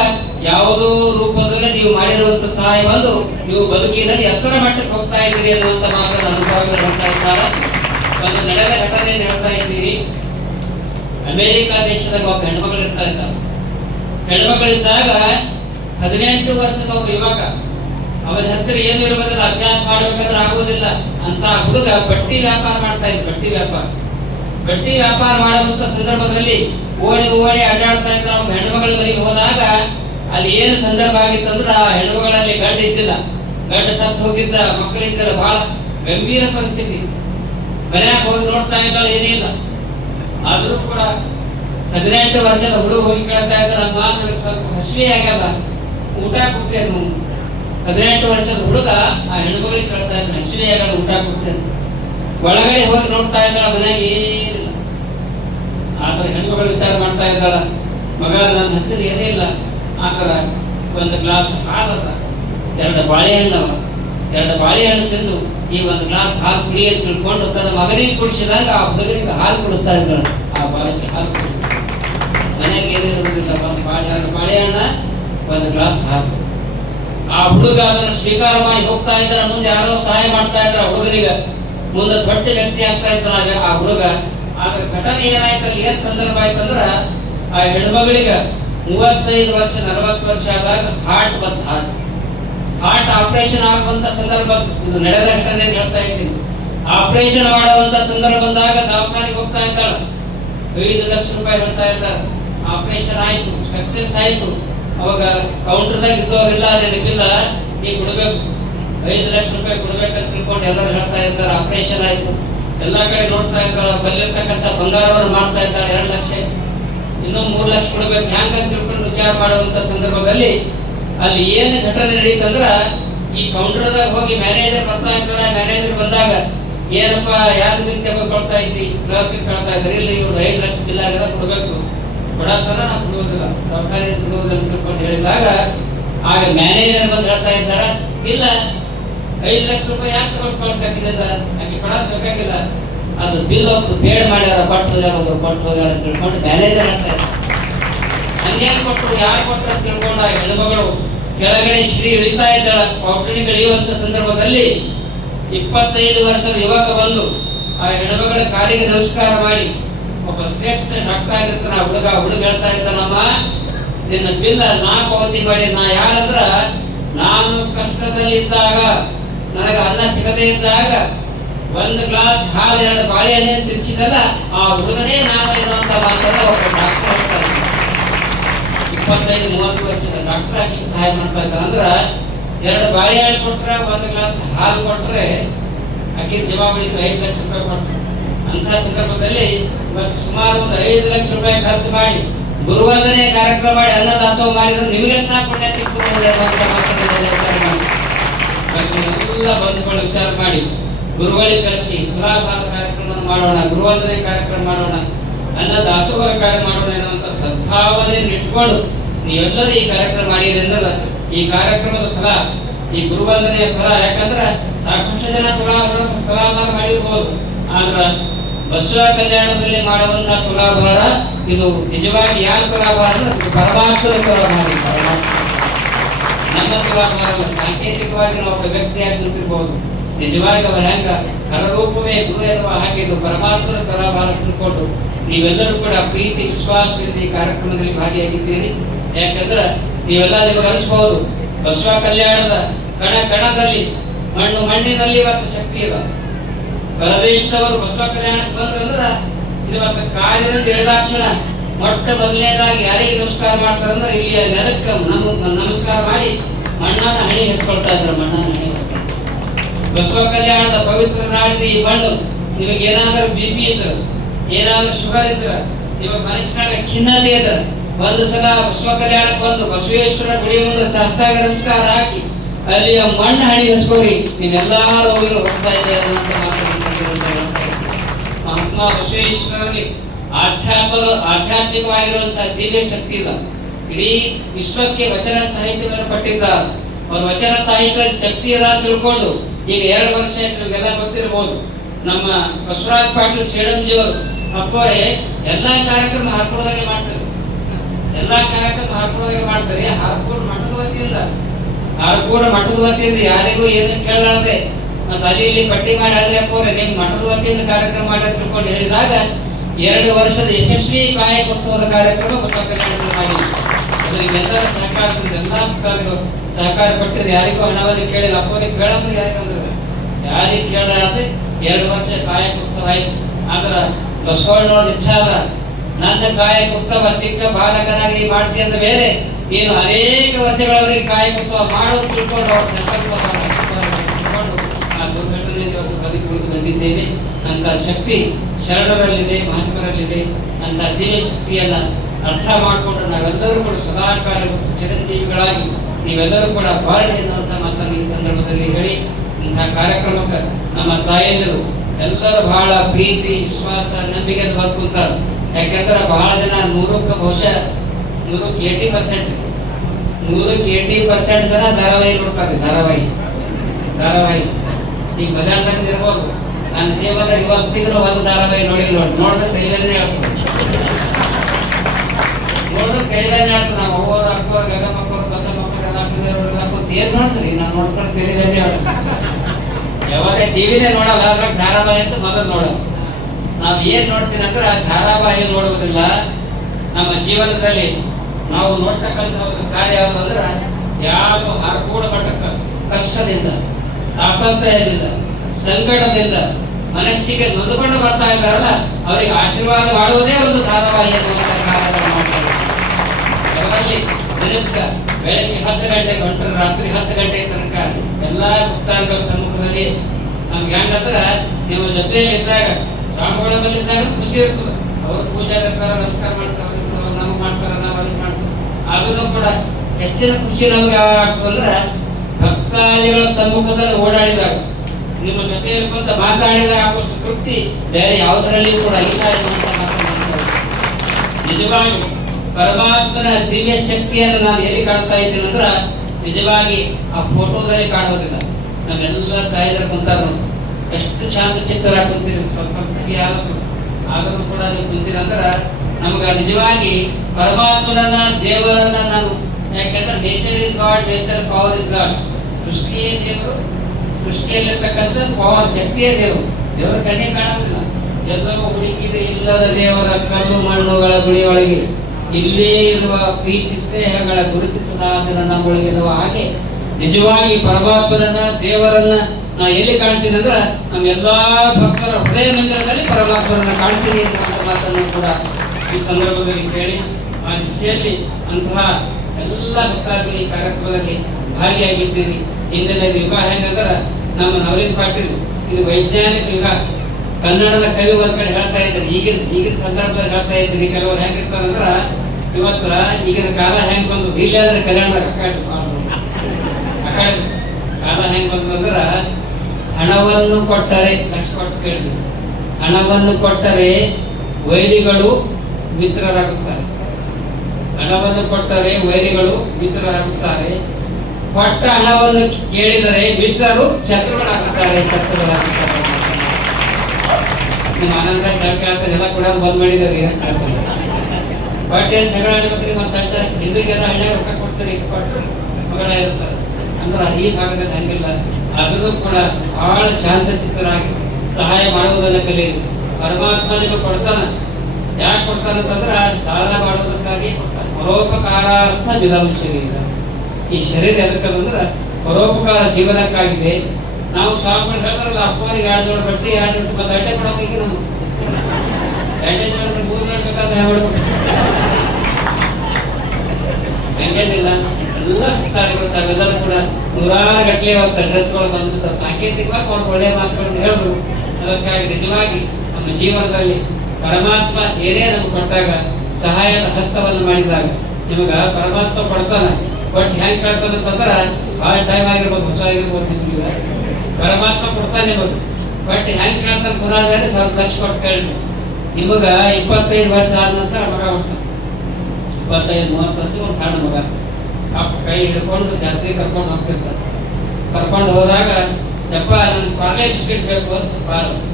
ಯಾವುದೋ ರೂಪದಲ್ಲಿ ನೀವು ಮಾಡಿರುವಂತ ಸಹಾಯ ಬಂದು ನೀವು ಬದುಕಿನಲ್ಲಿ ಎತ್ತರ ಮಟ್ಟಕ್ಕೆ ಹೋಗ್ತಾ ಇದ್ದೀರಿ ಅನ್ನುವಂಥ ಮಾತನ್ನು ಅನುಭವಗಳು ಹೇಳ್ತಾ ಇದ್ದಾರೆ. ಒಂದು ನಡೆದ ಘಟನೆಯನ್ನು ಹೇಳ್ತಾ ಇದ್ದೀರಿ. ಅಮೆರಿಕಾ ದೇಶದಾಗ ಒಬ್ಬ ಹೆಣ್ಮಗಳಿದ್ದಾಗ 18 ವರ್ಷದ ಒಬ್ಬ ಯುವಕ, ಅವನ ಹತ್ತಿರ ಏನು ಇರಬೇಕಲ್ಲ, ಅಭ್ಯಾಸ ಮಾಡ್ಬೇಕಾದ್ರೆ ಆಗುವುದಿಲ್ಲ ಅಂತ ಹುಡುಗ ಬಟ್ಟಿ ವ್ಯಾಪಾರ ಮಾಡ್ತಾ ಇದ್ದ. ಬಟ್ಟಿ ವ್ಯಾಪಾರ ಮಾಡುವಂತ ಸಂದರ್ಭದಲ್ಲಿ ಓಡಿ ಅಡ್ಡಾಡ್ತಾ ಇದ್ದ. ಅವ್ನ ಹೆಣ್ಮಗಳ ಮನೆಗೆ ಹೋದಾಗ ಅಲ್ಲಿ ಏನು ಸಂದರ್ಭ ಆಗಿತ್ತಂದ್ರೆ ಆ ಹೆಣ್ಮಗಳಲ್ಲಿ ಗಂಡ ಸತ್ತು ಹೋಗಿದ್ದ, ಮಕ್ಕಳಿದ್ದ, ಬಹಳ ಗಂಭೀರ ಪರಿಸ್ಥಿತಿ. ಮನ್ಯಾಗ ಹೋಗಿ ನೋಡ್ತಾ ಇದ್ದಾಳೆ, ಏನಿಲ್ಲ. ಆದ್ರೂ ಕೂಡ 18 ವರ್ಷದ ಹುಡುಗ ಹೋಗಿ ಕೇಳ್ತಾ ಇದ್ದ, ನಮ್ಮ ನನಗೆ ಸ್ವಲ್ಪ ಹಸಿವೆ ಆಗ್ಯದ, ಊಟ ಕೊಡ್ತೇನು. 18 ವರ್ಷದ ಹುಡುಗ ಆ ಹೆಣ್ಮಗಳಿಗೆ ಕೇಳ್ತಾ ಇದ್ದಾನೆ, ಹಸಿವೆ ಆಗ್ಯದ, ಊಟ ಕೊಡ್ತೇನೆ. ಒಳಗಡೆ ಹೋಗಿ ನೋಡ್ತಾ ಇದ್ದಾಳ, ಮನೆಯಾಗ ಏನಿಲ್ಲ. ಆತರ ಹೆಣ್ಮಗಳು ವಿಚಾರ ಮಾಡ್ತಾ ಇದ್ದಾಳ, ಮಗ ನನ್ನ ಹತ್ತಿರ ಏನೇ ಇಲ್ಲ. ಆತರ ಒಂದು ಗ್ಲಾಸ್ ಹಾಲದ 2 ಬಾಳೆಹಣ್ಣು ತಿಂದು ಈ ಒಂದು ಗ್ಲಾಸ್ ಹಾಲು ಕುಡಿ ಅಂತ ತಿಳ್ಕೊಂಡು ತನ್ನ ಮಗನಿಗೆ ಕುಡಿಸಿದಾಗ ಆ ಹುಡುಗನಿಗೆ ಹಾಲು ಕುಡಿಸ್ತಾ ಇದ್ದಾಳೆ. ಆ ಬಾಳೆಗೆ ಹಾಲು ಮನೆಯಾಗ ಏನಿರುವುದಿಲ್ಲ, ಒಂದು ಬಾಳೆಹಣ್ಣ, ಒಂದು ಗ್ಲಾಸ್ ಹಾಲು. ಆ ಹುಡುಗ ಅದನ್ನು ಸ್ವೀಕಾರ ಮಾಡಿ ಹೋಗ್ತಾ ಇದ್ದಾರ. ಮುಂದೆ ಯಾರೋ ಸಹಾಯ ಮಾಡ್ತಾ ಇದ್ರ ಹುಡುಗನಿಗೆ, ಮುಂದೆ ದೊಡ್ಡ ವ್ಯಕ್ತಿ ಆಗ್ತಾ ಇದ್ದಾನ ಆ ಹುಡುಗ. ಆದ್ರೆ ಘಟನೆ ಏನಾಯ್ತಲ್ಲಿ, ಏನ್ ಸಂದರ್ಭ ಆಯ್ತಂದ್ರ ಆ ಹೆಣ್ಮಗಳಿಗೆ 35 ವರ್ಷ 40 ವರ್ಷ ಆದಾಗ ಹಾರ್ಟ್ ಆಪರೇಷನ್ ಆಗುವಂತ ಸಂದರ್ಭ. ಇದು ನಡೆದ ಘಟನೆ ಹೇಳ್ತಾ ಇದ್ದೀನಿ. ಆಪರೇಷನ್ ಮಾಡುವಂತ ಸಂದರ್ಭ ಬಂದಾಗ ದವಾಖಾನೆಗೆ ಹೋಗ್ತಾ ಇದ್ದಾಳೆ. 5 ಲಕ್ಷ ರೂಪಾಯಿ ಹೇಳ್ತಾ ಇದ್ದಾರೆ. ಆಪರೇಷನ್ ಆಯ್ತು, ಸಕ್ಸೆಸ್ ಆಯ್ತು. ಅವಾಗ ಕೌಂಟರ್ದಾಗ ಇದ್ದವರೆಲ್ಲ ನೆನಪಿಲ್ಲ, ನೀ ಕೊಡ್ಬೇಕು, 5 ಲಕ್ಷ ರೂಪಾಯಿ ಕೊಡ್ಬೇಕಂತ ತಿಳ್ಕೊಂಡು ಎಲ್ಲರೂ ಹೇಳ್ತಾ ಇದ್ದಾರೆ. ಆಪರೇಷನ್ ಆಯ್ತು, ಎಲ್ಲಾ ಕಡೆ ನೋಡ್ತಾ ಇದ್ದಾಳೆ. ಬಲ್ಲಿರ್ತಕ್ಕಂಥ ಬಂಗಾರವನ್ನು ಮಾಡ್ತಾ ಇದ್ದಾಳೆ. 2 ಲಕ್ಷ, ಇನ್ನೂ 3 ಲಕ್ಷ ಕೊಡ್ಬೇಕು, ಹ್ಯಾಂಗಂತ ತಿಳ್ಕೊಂಡು ವಿಚಾರ ಮಾಡುವಂತ ಸಂದರ್ಭದಲ್ಲಿ ಅಲ್ಲಿ ಏನು ಘಟನೆ ನಡೀತಂದ್ರ, ಈ ಕೌಂಟರ್ದಾಗ ಹೋಗಿ ಮ್ಯಾನೇಜರ್ ಬರ್ತಾ ಇರ್ತಾರೆ. ಮ್ಯಾನೇಜರ್ ಬಂದಾಗ ಏನಪ್ಪ ಯಾರು ರೀತಿ ಕೊಡ್ತಾ ಇದ್ದಿ, ಕೇಳ್ತಾ ಇದ್ದಾರೆ. ಇಲ್ಲಿ ಇವ್ರು 5 ಲಕ್ಷ ಬಿಲ್ ಆಗದ ಕೊಡ್ಬೇಕು, ಕೊಡತ್ತಾರ ನಾವು ಕೊಡುವುದಿಲ್ಲ, ದವಾಖಾನೆ ಕೊಡುವುದಿಲ್ಲ ತಿಳ್ಕೊಂಡು ಹೇಳಿದಾಗ ಆಗ ಮ್ಯಾನೇಜರ್ ಬಂದು ಹೇಳ್ತಾ ಇದ್ದಾರ, ಇಲ್ಲ 5 ಲಕ್ಷ ರೂಪಾಯಿ ಯಾಕೆ ತಗೊಳ್ಕೊಳ್ತಿದ್ದ, ಯಾಕೆ ಕೊಡೋದು ಬೇಕಾಗಿಲ್ಲ, ಅದು ಬಿಲ್ ಒಬ್ರು ಬೇಡ ಮಾಡ್ಯಾರ, ಕೊಟ್ಟು ಹೋಗ್ಯಾರ ಅಂತ ತಿಳ್ಕೊಂಡು ಮ್ಯಾನೇಜರ್ ಹೇಳ್ತಾ ಇದ್ದಾರೆ. ಹಂಗೇನು ಕೊಟ್ಟರು, ಯಾರು ಕೊಟ್ಟರು ಅಂತ ತಿಳ್ಕೊಂಡು ಆ ಹೆಣ್ಮಗಳು ಕೆಳಗಡೆ ಶ್ರೀ ಇಳಿತಾ ಇದ್ದಾಳ. ಕೌಂಟರ್ಗೆ ಇಳಿಯುವಂತ ಸಂದರ್ಭದಲ್ಲಿ 25 ವರ್ಷದ ಯುವಕ ಬಂದು ಆ ಹೆಣ್ಮಗಳ ಕಾಲಿಗೆ ನಮಸ್ಕಾರ ಮಾಡಿ ಒಬ್ಬ ಶ್ರೇಷ್ಠ ಡಾಕ್ಟರ್ ಆಗಿರ್ತಾನ ಹುಡುಗ ಹೇಳ್ತಾ ಇರ್ತಾನಮ್ಮ, ನಿನ್ನ ಬಿಲ್ಲ ನಾ ಪಾವತಿ ಮಾಡಿ. ನಾ ಯಾರಂದ್ರ ನಾನು ಕಷ್ಟದಲ್ಲಿದ್ದಾಗ, ನನಗೆ ಅನ್ನ ಸಿಗದೇ ಇದ್ದಾಗ 1 ಗ್ಲಾಸ್ ಹಾಲು 2 ಬಾಳೆಹಣ್ಣೆ ತಿನ್ಸಿದಲ್ಲ ಆ ಹುಡುಗನೇ ನಾನು ಇರುವಂತ ಮಾತಲ್ಲ ಒಬ್ಬ ಡಾಕ್ಟರ್ ಹೇಳ್ತಾರೆ. 25-30 ವರ್ಷದ ಡಾಕ್ಟರ್ ಆಗಿ ಸಹಾಯ ಮಾಡ್ತಾ ಇದ್ದಾರೆ. ಅಂದ್ರ 2 ಬಾಳೆಹಣ್ಣು ಕೊಟ್ರೆ 1 ಗ್ಲಾಸ್ ಹಾಲು ಕೊಟ್ರೆ ಆಕೆ ಜವಾಬ್ದಾರಿ 5 ಲಕ್ಷ ರೂಪಾಯಿ ಕೊಟ್ಟರು. ಅಂತ ಸಂದರ್ಭದಲ್ಲಿ ಇವತ್ತು ಸುಮಾರು 5 ಲಕ್ಷ ರೂಪಾಯಿ ಖರ್ಚು ಮಾಡಿ ಗುರುವಂದನೆ ಕಾರ್ಯಕ್ರಮ ಮಾಡಿ ಅನ್ನದಾಸೋಹ ಮಾಡಿದ್ರೆ ನಿಮಗೆಂತ ಪುಣ್ಯ ಸಿಗ್ತದೆ ಅಂತ ಎಲ್ಲ ಬಂಧುಗಳು ವಿಚಾರ ಮಾಡಿ ಗುರುಗಳಿಗೆ ಕರೆಸಿ ತುಲಾಭಾರ ಕಾರ್ಯಕ್ರಮ ಮಾಡೋಣ, ಗುರುವಂದನೆ ಕಾರ್ಯಕ್ರಮ ಮಾಡೋಣ, ಅನ್ನದಾಸೋಹ ಕಾರ್ಯ ಮಾಡೋಣ ಎನ್ನುವಂತ ಸದ್ಭಾವನೆಯನ್ನು ಇಟ್ಕೊಂಡು ನೀವೆಲ್ಲರೂ ಈ ಕಾರ್ಯಕ್ರಮ ಮಾಡಿದ್ರಿಂದ ಈ ಕಾರ್ಯಕ್ರಮದ ಫಲ, ಈ ಗುರುವಂದನೆಯ ಫಲ. ಯಾಕಂದ್ರೆ ಸಾಕಷ್ಟು ಜನ ತುಲಾಭಾರ ಮಾಡಿರ್ಬೋದು, ಆದ್ರ ಬಸವ ಕಲ್ಯಾಣದಲ್ಲಿ ಮಾಡುವಂತಹ ತುಲಾಭಾರ ಇದು ನಿಜವಾಗಿ ಯಾರ ತುಲಾಭಾರ ಅಂದ್ರೆ ಇದು ಪರಮಾತ್ಮನ ತುಲಾಭಾರ. ನಮ್ಮ ತುಲಾಭಾರ ಸಾಂಕೇತಿಕವಾಗಿ ನಾವು ಒಬ್ಬ ವ್ಯಕ್ತಿಯಾಗಿ ನಿಂತಿರ್ಬೋದು, ನಿಜವಾಗಿ ಅವರ ಹೆಂಗ ಕರರೂಪವೇ ಗುರು ಎನ್ನುವ ಹಾಗೆ ಇದು ಪರಮಾತ್ಮನ ತುಲಾಭಾರ ತಿಳ್ಕೊಂಡು ನೀವೆಲ್ಲರೂ ಕೂಡ ಪ್ರೀತಿ ವಿಶ್ವಾಸದಿಂದ ಈ ಕಾರ್ಯಕ್ರಮದಲ್ಲಿ ಭಾಗಿಯಾಗಿದ್ದೀರಿ. ಯಾಕಂದ್ರೆ ನೀವೆಲ್ಲ ನಿಮಗೆ ಅನಿಸ್ಬಹುದು ಬಸವ ಕಲ್ಯಾಣದ ಕಣದಲ್ಲಿ ಮಣ್ಣಿನಲ್ಲಿ ಇವತ್ತು ಶಕ್ತಿ ಇಲ್ಲ. ಪರದೇಶದವರು ಬಸವ ಕಲ್ಯಾಣಕ್ಕೆ ಬಂದ್ರಂದ್ರ ಇವತ್ತು ಕಾಲಿನಿಂದ ಎಳೆದಾಕ್ಷಣ ಮೊಟ್ಟ ಮೊದಲನೇದಾಗಿ ಯಾರಿಗೆ ನಮಸ್ಕಾರ ಮಾಡ್ತಾರಂದ್ರೆ ಇಲ್ಲಿ ನೆಲಕ್ಕೆ ನಮಸ್ಕಾರ ಮಾಡಿ ಮಣ್ಣನ್ನ ಹಣಿ ಎತ್ಕೊಳ್ತಾ ಇದ್ರು. ಮಣ್ಣನ್ನ ಹಣಿ ಬಸವ ಕಲ್ಯಾಣದ ಪವಿತ್ರ ನಾಡಿನ ಈ ಮಣ್ಣು ನಿಮಗೆ ಏನಾದ್ರೂ BP ಇದ್ರ, ಏನಾದ್ರೂ ಶುಗರ್ ಇದ್ರ, ಇವಾಗ ಮನುಷ್ಯನಾಗ ಖಿನ್ನತೆ ಇದ್ರ ಒಂದು ಸಲ ಬಸವ ಕಲ್ಯಾಣಕ್ಕೆ ಬಂದು ಬಸವೇಶ್ವರ ಗುಡಿ ಮುಂದೆ ಸಾಷ್ಟಾಂಗ ನಮಸ್ಕಾರ ಹಾಕಿ ಅಲ್ಲಿಯ ಮಣ್ಣು ಹಣಿ ಹಚ್ಕೋರಿ, ನೀವೆಲ್ಲಾ ರೋಗಿಗಳು ಹೋಗ್ತಾ ಇದೆ ಅನ್ನುವಂತ ಮಾತನ್ನು ಮಹಾತ್ಮ ಬಸವೇಶ್ವರರಲ್ಲಿ ಆಧ್ಯಾತ್ಮಿಕವಾಗಿರುವಂತಹ ದಿವ್ಯ ಶಕ್ತಿ ಇಲ್ಲ. ಇಡೀ ವಿಶ್ವಕ್ಕೆ ವಚನ ಸಾಹಿತ್ಯವನ್ನು ಪಟ್ಟಿದ್ದಾರೆ. ಅವ್ರ ವಚನ ಸಾಹಿತ್ಯ ಶಕ್ತಿ ಇಲ್ಲ ಅಂತ ತಿಳ್ಕೊಂಡು ಈಗ 2 ವರ್ಷ ನಿಮಗೆಲ್ಲ ಗೊತ್ತಿರಬಹುದು, ನಮ್ಮ ಬಸವರಾಜ್ ಪಾಟೀಲ್ ಚೇಡಂಜಿಯವರು ಅಪ್ಪರೇ ಎಲ್ಲಾ ಕಾರ್ಯಕ್ರಮ ಹಾಕೋದಾಗೆ ಮಾಡ್ತಾರೆ. ಹಾರ್ಕೋಡ್ ಮಠದ ವತಿಯಿಂದ ಯಾರಿಗೂ ಏನನ್ನು ಕೇಳಲಾರದೆ ಮತ್ತೆ ಅಲ್ಲಿ ಇಲ್ಲಿ ಪಟ್ಟಿ ಮಾಡಿ ಅಲ್ಲೇ ಅಪ್ಪವ್ರೆ ನಿಮ್ ಮಠದ ವತಿಯಿಂದ ಕಾರ್ಯಕ್ರಮ ಮಾಡಿ ತಿಳ್ಕೊಂಡು ಹೇಳಿದಾಗ 2 ವರ್ಷದ ಯಶಸ್ವಿ ಕಾಯಕೋತ್ಸವದ ಕಾರ್ಯಕ್ರಮ ಬಸವ ಕಲ್ಯಾಣದಲ್ಲಿ ಮಾಡಿ ಅದರಿಗೆಲ್ಲರ ಸಹಕಾರದಿಂದ ಎಲ್ಲಾ ಭಕ್ತಾದಿಗಳು ಸಹಕಾರ ಕೊಟ್ಟಿದ್ರೆ ಯಾರಿಗೂ ಹಣವನ್ನು ಕೇಳಿಲ್ಲ. ಅಪ್ಪನಿಗೆ ಕೇಳಂದ್ರೆ ಯಾರಿಗೆ ಕೇಳಲಾರದೆ 2 ವರ್ಷ ಕಾಯಕೋತ್ಸವ ಆಯ್ತು. ಆದ್ರ ಬಸವಣ್ಣವ್ರ ಇಚ್ಛಾದ ನನ್ನ ಕಾಯಕೋತ್ಸವ ಚಿಕ್ಕ ಬಾಲಕನಾಗಿ ಮಾಡ್ತಿ ಅಂತ ಬೇರೆ ನೀನು ಅನೇಕ ವರ್ಷಗಳವರೆಗೆ ಕಾಯಕೋತ್ಸವ ಮಾಡೋದು ತಿಳ್ಕೊಂಡು ಅವ್ರ ಸಂಕಲ್ಪ ಬದುಕುಳಿದು ಬಂದಿದ್ದೇವೆ ಅಂತ ಶಕ್ತಿ ಶರಣರಲ್ಲಿದೆ, ಮಹಾತ್ಮರಲ್ಲಿದೆ. ಅಂತ ದಿವ್ಯ ಶಕ್ತಿಯನ್ನ ಅರ್ಥ ಮಾಡಿಕೊಂಡು ನಾವೆಲ್ಲರೂ ಕೂಡ ಸದಾಕಾಲ ಚಿರಂಜೀವಿಗಳಾಗಿ ನೀವೆಲ್ಲರೂ ಕೂಡ ಬಾಳ್ರಿ ಎನ್ನುವಂತ ಮಾತನ್ನು ಈ ಸಂದರ್ಭದಲ್ಲಿ ಹೇಳಿ ಇಂತಹ ಕಾರ್ಯಕ್ರಮಕ್ಕೆ ನಮ್ಮ ತಾಯಂದಿರು ಎಲ್ಲರೂ ಬಹಳ ಪ್ರೀತಿ ವಿಶ್ವಾಸ ನಂಬಿಕೆಯನ್ನು ಬರ್ಕೊಂತಾರೆ. ಯಾಕಂದ್ರೆ ಬಹಳ ಜನ 100ಕ್ಕೆ ಬಹುಶಃ 100ಕ್ಕೆ 80% ಜನ ಧಾರಾವಾಹಿ ನೋಡ್ತಾರೆ. ಧಾರಾವಾಹಿ ಈಗ ಬಜಾರ್ನಲ್ಲಿ ಇರ್ಬೋದು. ನನ್ನ ಜೀವನದ ಇವತ್ತಿಗೂ ಒಂದು ಧಾರಾವಾಹಿ ನೋಡಿದ್ರೆ ಕೈಲೇ ಹೇಳ್ತಾರೆ. ನಾವು ಅವ್ರ ಅಕ್ಕವ್ರ ಗಗ ಮಕ್ಕಳು ಬಸ ಮಕ್ಕಳು ಏನ್ ನೋಡ್ತೀರಿ? ನಾವು ನೋಡ್ಕೊಂಡು ಕೈಲೇ ಯಾವಾಗ ಟಿವಿನೇ ನೋಡಲ್ಲ, ಅದ್ರಾಗ ಧಾರಾವಾಹಿ ಅಂತ ಮೊದಲು ನೋಡಲ್ಲ. ನಾವು ಏನ್ ನೋಡ್ತೀನಿ ಅಂದ್ರೆ ಆ ಧಾರಾವಾಹಿ ನೋಡುವುದಿಲ್ಲ. ನಮ್ಮ ಜೀವನದಲ್ಲಿ ನಾವು ನೋಡ್ತಕ್ಕಂಥ ಒಂದು ಕಾರ್ಯ ಯಾವುದು ಅಂದ್ರೆ ಯಾವ ಹರಕೂಡ ಮಟ್ಟಕ್ಕ ಕಷ್ಟದಿಂದ, ತಾಪತ್ರಯದಿಂದ, ಸಂಕಟದಿಂದ ಮನಸ್ಸಿಗೆ ನೊಂದುಕೊಂಡು ಬರ್ತಾ ಇದ್ದಾರಲ್ಲ ಅವರಿಗೆ ಆಶೀರ್ವಾದ ಮಾಡುವುದೇ ಒಂದು ಧಾರಾವಾಹಿ ಅನ್ನುವಂಥ ಕಾರ್ಯಕ್ರಮ ಮಾಡ್ತಾರೆ. ಅದರಲ್ಲಿ ದಿನಕ್ಕ ಬೆಳಗ್ಗೆ 10 ಗಂಟೆಗೆ ಹೊಂಟರೆ ರಾತ್ರಿ 10 ಗಂಟೆ ತನಕ ಎಲ್ಲಾ ಭಕ್ತಾದಿಗಳ ಸಮ್ಮುಖದಲ್ಲಿ ನಮ್ಗೆ ಹೆಂಗಂದ್ರೆ ನೀವು ಜೊತೆಯಲ್ಲಿ ಇದ್ದಾಗ ಸ್ವಾಮಿಗಳ ಮೇಲೆ ಇದ್ದಾಗ ಖುಷಿ ಇರ್ತದೆ. ಅವರು ಪೂಜೆ ಇರ್ತಾರ, ನಮಸ್ಕಾರ ಮಾಡ್ತಾರೆ, ನಮ್ಗೆ ಮಾಡ್ತಾರೆ, ನಾವು ಅದಕ್ಕೆ ಮಾಡ್ತೀವಿ. ಅದನ್ನು ಕೂಡ ಹೆಚ್ಚಿನ ಖುಷಿ ನಮ್ಗೆ ಯಾವಾಗ ಆಗ್ತದಂದ್ರೆ ಭಕ್ತಾದಿಗಳ ಸಮ್ಮುಖದಲ್ಲಿ ಓಡಾಡಿದಾಗ, ನಿಮ್ಮ ಜೊತೆಯಲ್ಲಿ ಬಂದು ಮಾತಾಡಿದಾಗ ಆಗುವಷ್ಟು ತೃಪ್ತಿ ಬೇರೆ ಯಾವುದರಲ್ಲಿಯೂ ಕೂಡ ಇಲ್ಲ ಎನ್ನುವಂತ ಮಾತನ್ನು ನಿಜವಾಗಿ ಪರಮಾತ್ಮನ ದಿವ್ಯ ಶಕ್ತಿಯನ್ನು ನಾನು ಎಲ್ಲಿ ಕಾಣ್ತಾ ಇದ್ದೀನಿ ಅಂದ್ರೆ ನಿಜವಾಗಿ ಆ ಫೋಟೋದಲ್ಲಿ ಕಾಣುವುದಿಲ್ಲ. ನಮ್ಮೆಲ್ಲ ತಾಯಿದರು ಕುಂತಾರು ಎಷ್ಟು ಶಾಂತ ಚಿತ್ತರಾಗಿ ಕುಂತೀರಿ, ಸ್ವಲ್ಪ ಆದರೂ ಕೂಡ ನೀವು ಕುಂತೀರಂದ್ರೆ ನಮ್ಗೆ ನಿಜವಾಗಿ ಪರಮಾತ್ಮನನ್ನ ದೇವರನ್ನ ನಾನು, ಯಾಕೆಂದ್ರೆ nature is god, nature power is god. ಸೃಷ್ಟಿಯೇ ದೇವರು, ಸೃಷ್ಟಿಯಲ್ಲಿರ್ತಕ್ಕಂಥ ಪವರ್ ಶಕ್ತಿಯೇ ದೇವರು. ದೇವರ ಕಣ್ಣೇ ಕಾಣೋದಿಲ್ಲ. ಎಲ್ಲವೂ ಹುಡುಕಿದ ಇಲ್ಲದ ದೇವರ ಕಲ್ಲು ಮಣ್ಣುಗಳ ಗುಡಿಯೊಳಗೆ ಇಲ್ಲೇ ಇರುವ ಪ್ರೀತಿ ಸ್ನೇಹಗಳ ಗುರುತಿಸದಾದನ ನಮ್ಮೊಳಗಿರುವ ಹಾಗೆ ನಿಜವಾಗಿ ಪರಮಾತ್ಮನನ್ನ ದೇವರನ್ನ ನಾ ಎಲ್ಲಿ ಕಾಣ್ತೀನಿ ಅಂದ್ರೆ ನಮ್ಮ ಎಲ್ಲಾ ಭಕ್ತರ ಹೃದಯ ಮಂದಿರದಲ್ಲಿ ಪರಮಾತ್ಮರನ್ನ ಕಾಣ್ತೀನಿ ಎನ್ನುವಂಥ ಮಾತನ್ನು ಕೂಡ ಈ ಸಂದರ್ಭದಲ್ಲಿ ಕೇಳಿ ಆ ದಿಶೆಯಲ್ಲಿ ಅಂತಹ ಎಲ್ಲ ಭಕ್ತಾದಿಗಳು ಈ ಕಾರ್ಯಕ್ರಮದಲ್ಲಿ ಭಾಗಿಯಾಗಿದ್ದೀರಿ. ಇಂದಿನ ಯುಗ ಹೆಂಗಂದ್ರೆ ನಮ್ಮ ನವನೀತ್ ಪಾಟೀಲ್ ಇದು ವೈಜ್ಞಾನಿಕ ಯುಗ. ಕನ್ನಡದ ಕವಿ ಒಂದ್ ಕಡೆ ಹೇಳ್ತಾ ಇದ್ದಾರೆ, ಈಗಿನ ಸಂದರ್ಭದಲ್ಲಿ ಹೇಳ್ತಾ ಇದ್ದೀನಿ. ಕೆಲವರು ಹೆಂಗಿರ್ತಾರಂದ್ರ ಇವತ್ತ ಈಗಿನ ಕಾಲ ಹೆಂಗ್ ಬಂದು ಇಲ್ಲಿ ಅಂದ್ರೆ ಕಲ್ಯಾಣದಾಗ ಕಾಲ ಹೆಂಗ್ ಬಂದಂದ್ರ ಹಣವನ್ನು ಕೊಟ್ಟರೆ ಲಕ್ಷ ಕೊಟ್ಟು ಕೇಳಿದ್ವಿ. ಹಣವನ್ನು ಕೊಟ್ಟರೆ ವೈರಿಗಳು ಮಿತ್ರರಾಗುತ್ತಾರೆ. ಹಣವನ್ನು ಕೊಟ್ಟರೆ ವೈರಿಗಳು ಮಿತ್ರರಾಗುತ್ತಾರೆ. ಕೊಟ್ಟ ಹಣವನ್ನು ಕೇಳಿದರೆ ಮಿತ್ರರು ಶತ್ರುಗಳಾಗುತ್ತಾರೆ. ನಿಮ್ಮ ಆನಂದ ಎಲ್ಲ ಕೂಡ ಬಂದ್ ಮಾಡಿದವ್ರಿ ಬಟ್ ಏನ್ ಜಗಳ ಆಡ್ಬೇಕ್ರಿ. ಮತ್ತೆ ಹಿಂದಿಗೆಲ್ಲ ಹಳ್ಳಿ ರೊಕ್ಕ ಕೊಡ್ತೀರಿ, ಕೊಟ್ಟು ಮಗಳ ಇರ್ತಾರೆ ಅಂದ್ರೆ ಈ ಭಾಗದಲ್ಲಿ ಹಂಗಿಲ್ಲ. ಅದನ್ನು ಕೂಡ ಬಹಳ ಶಾಂತ ಚಿತ್ತರಾಗಿ ಸಹಾಯ ಮಾಡುವುದನ್ನು ಕಲಿಯಿರಿ. ಪರಮಾತ್ಮ ನಿಮಗೆ ಕೊಡ್ತಾನ. ಯಾಕೆ ಕೊಡ್ತಾನಂತಂದ್ರೆ ದಾನ ಮಾಡುವುದಕ್ಕಾಗಿ ಪರೋಪಕಾರಾರ್ಥ ವಿಧಂ ಶರೀರ. ಈ ಶರೀರ ಎದಕ್ಕಂದ್ರೆ ಪರೋಪಕಾರ ಜೀವನಕ್ಕಾಗಿದೆ. ನಾವು ಸ್ವಾಮಿಗಳು ಹೇಳ್ತಾರಲ್ಲ, ಅಪ್ಪನಿಗೆ 2 ಜೋಡ ಬಟ್ಟೆ 2 ಜೋಡ ಮತ್ತೆ ಅಡ್ಡೆ ಕೊಡೋಕೆ ನಾವು 2 ಜೋಡ 3 ಜೋಡ ಬೇಕಾದ್ರೆ ಹೇಳ್ಬೇಕು. ಹಂಗೇನಿಲ್ಲ. ಎಲ್ಲ ತಾವೆಲ್ಲರೂ ಕೂಡ ನೂರಾರು ಗಟ್ಟಲೆ ಅವತ್ತ ಡ್ರೆಸ್ಗಳು ಬಂದ ಸಾಂಕೇತಿಕವಾಗಿ ಅವ್ರು ಒಳ್ಳೆಯ ಮಾತುಗಳನ್ನು ಹೇಳಿದ್ರು. ಅದಕ್ಕಾಗಿ ನಿಜವಾಗಿ ನಮ್ಮ ಜೀವನದಲ್ಲಿ ಪರಮಾತ್ಮ ಏನೇ ನಮ್ಗೆ ಕೊಟ್ಟಾಗ ಸಹಾಯದ ಹಸ್ತವನ್ನು ಮಾಡಿದಾಗ ನಿಮಗ ಪರಮಾತ್ಮ ಕೊಡ್ತಾನ. ಬಟ್ ಹೆಂಗ್ ಕೇಳ್ತಾನಂತಂದ್ರೆ ಭಾಳ ಟೈಮ್ ಆಗಿರ್ಬೋದು, ಹೊಸ ಆಗಿರ್ಬೋದು. ನಿಮಗೆ ಪರಮಾತ್ಮ ಕೊಡ್ತಾನೆ ನಿಮಗೆ. ಬಟ್ ಹೆಂಗ್ ಕೇಳ್ತಾನೆ ಪುರಾದರೆ 1,000 ಲಕ್ಷ ಕೊಟ್ಟು ಕೇಳಿ ನಿಮಗ 25 ವರ್ಷ ಆದ ನಂತರ ಮಗ ಹುಡ್ತಾನೆ. 25-30 ವರ್ಷ ಒಂದು ಸಣ್ಣ ಮಗ ಅಪ್ಪ ಕೈ ಹಿಡ್ಕೊಂಡು ಜಾತ್ರೆ ಕರ್ಕೊಂಡು ಹೋಗ್ತಿರ್ತಾರೆ. ಕರ್ಕೊಂಡು ಹೋದಾಗ ಯಪ್ಪ ನನ್ಗೆ ಪಾರ್ಲೆ ಬಿಸ್ಕೆಟ್ ಬೇಕು ಅಂತ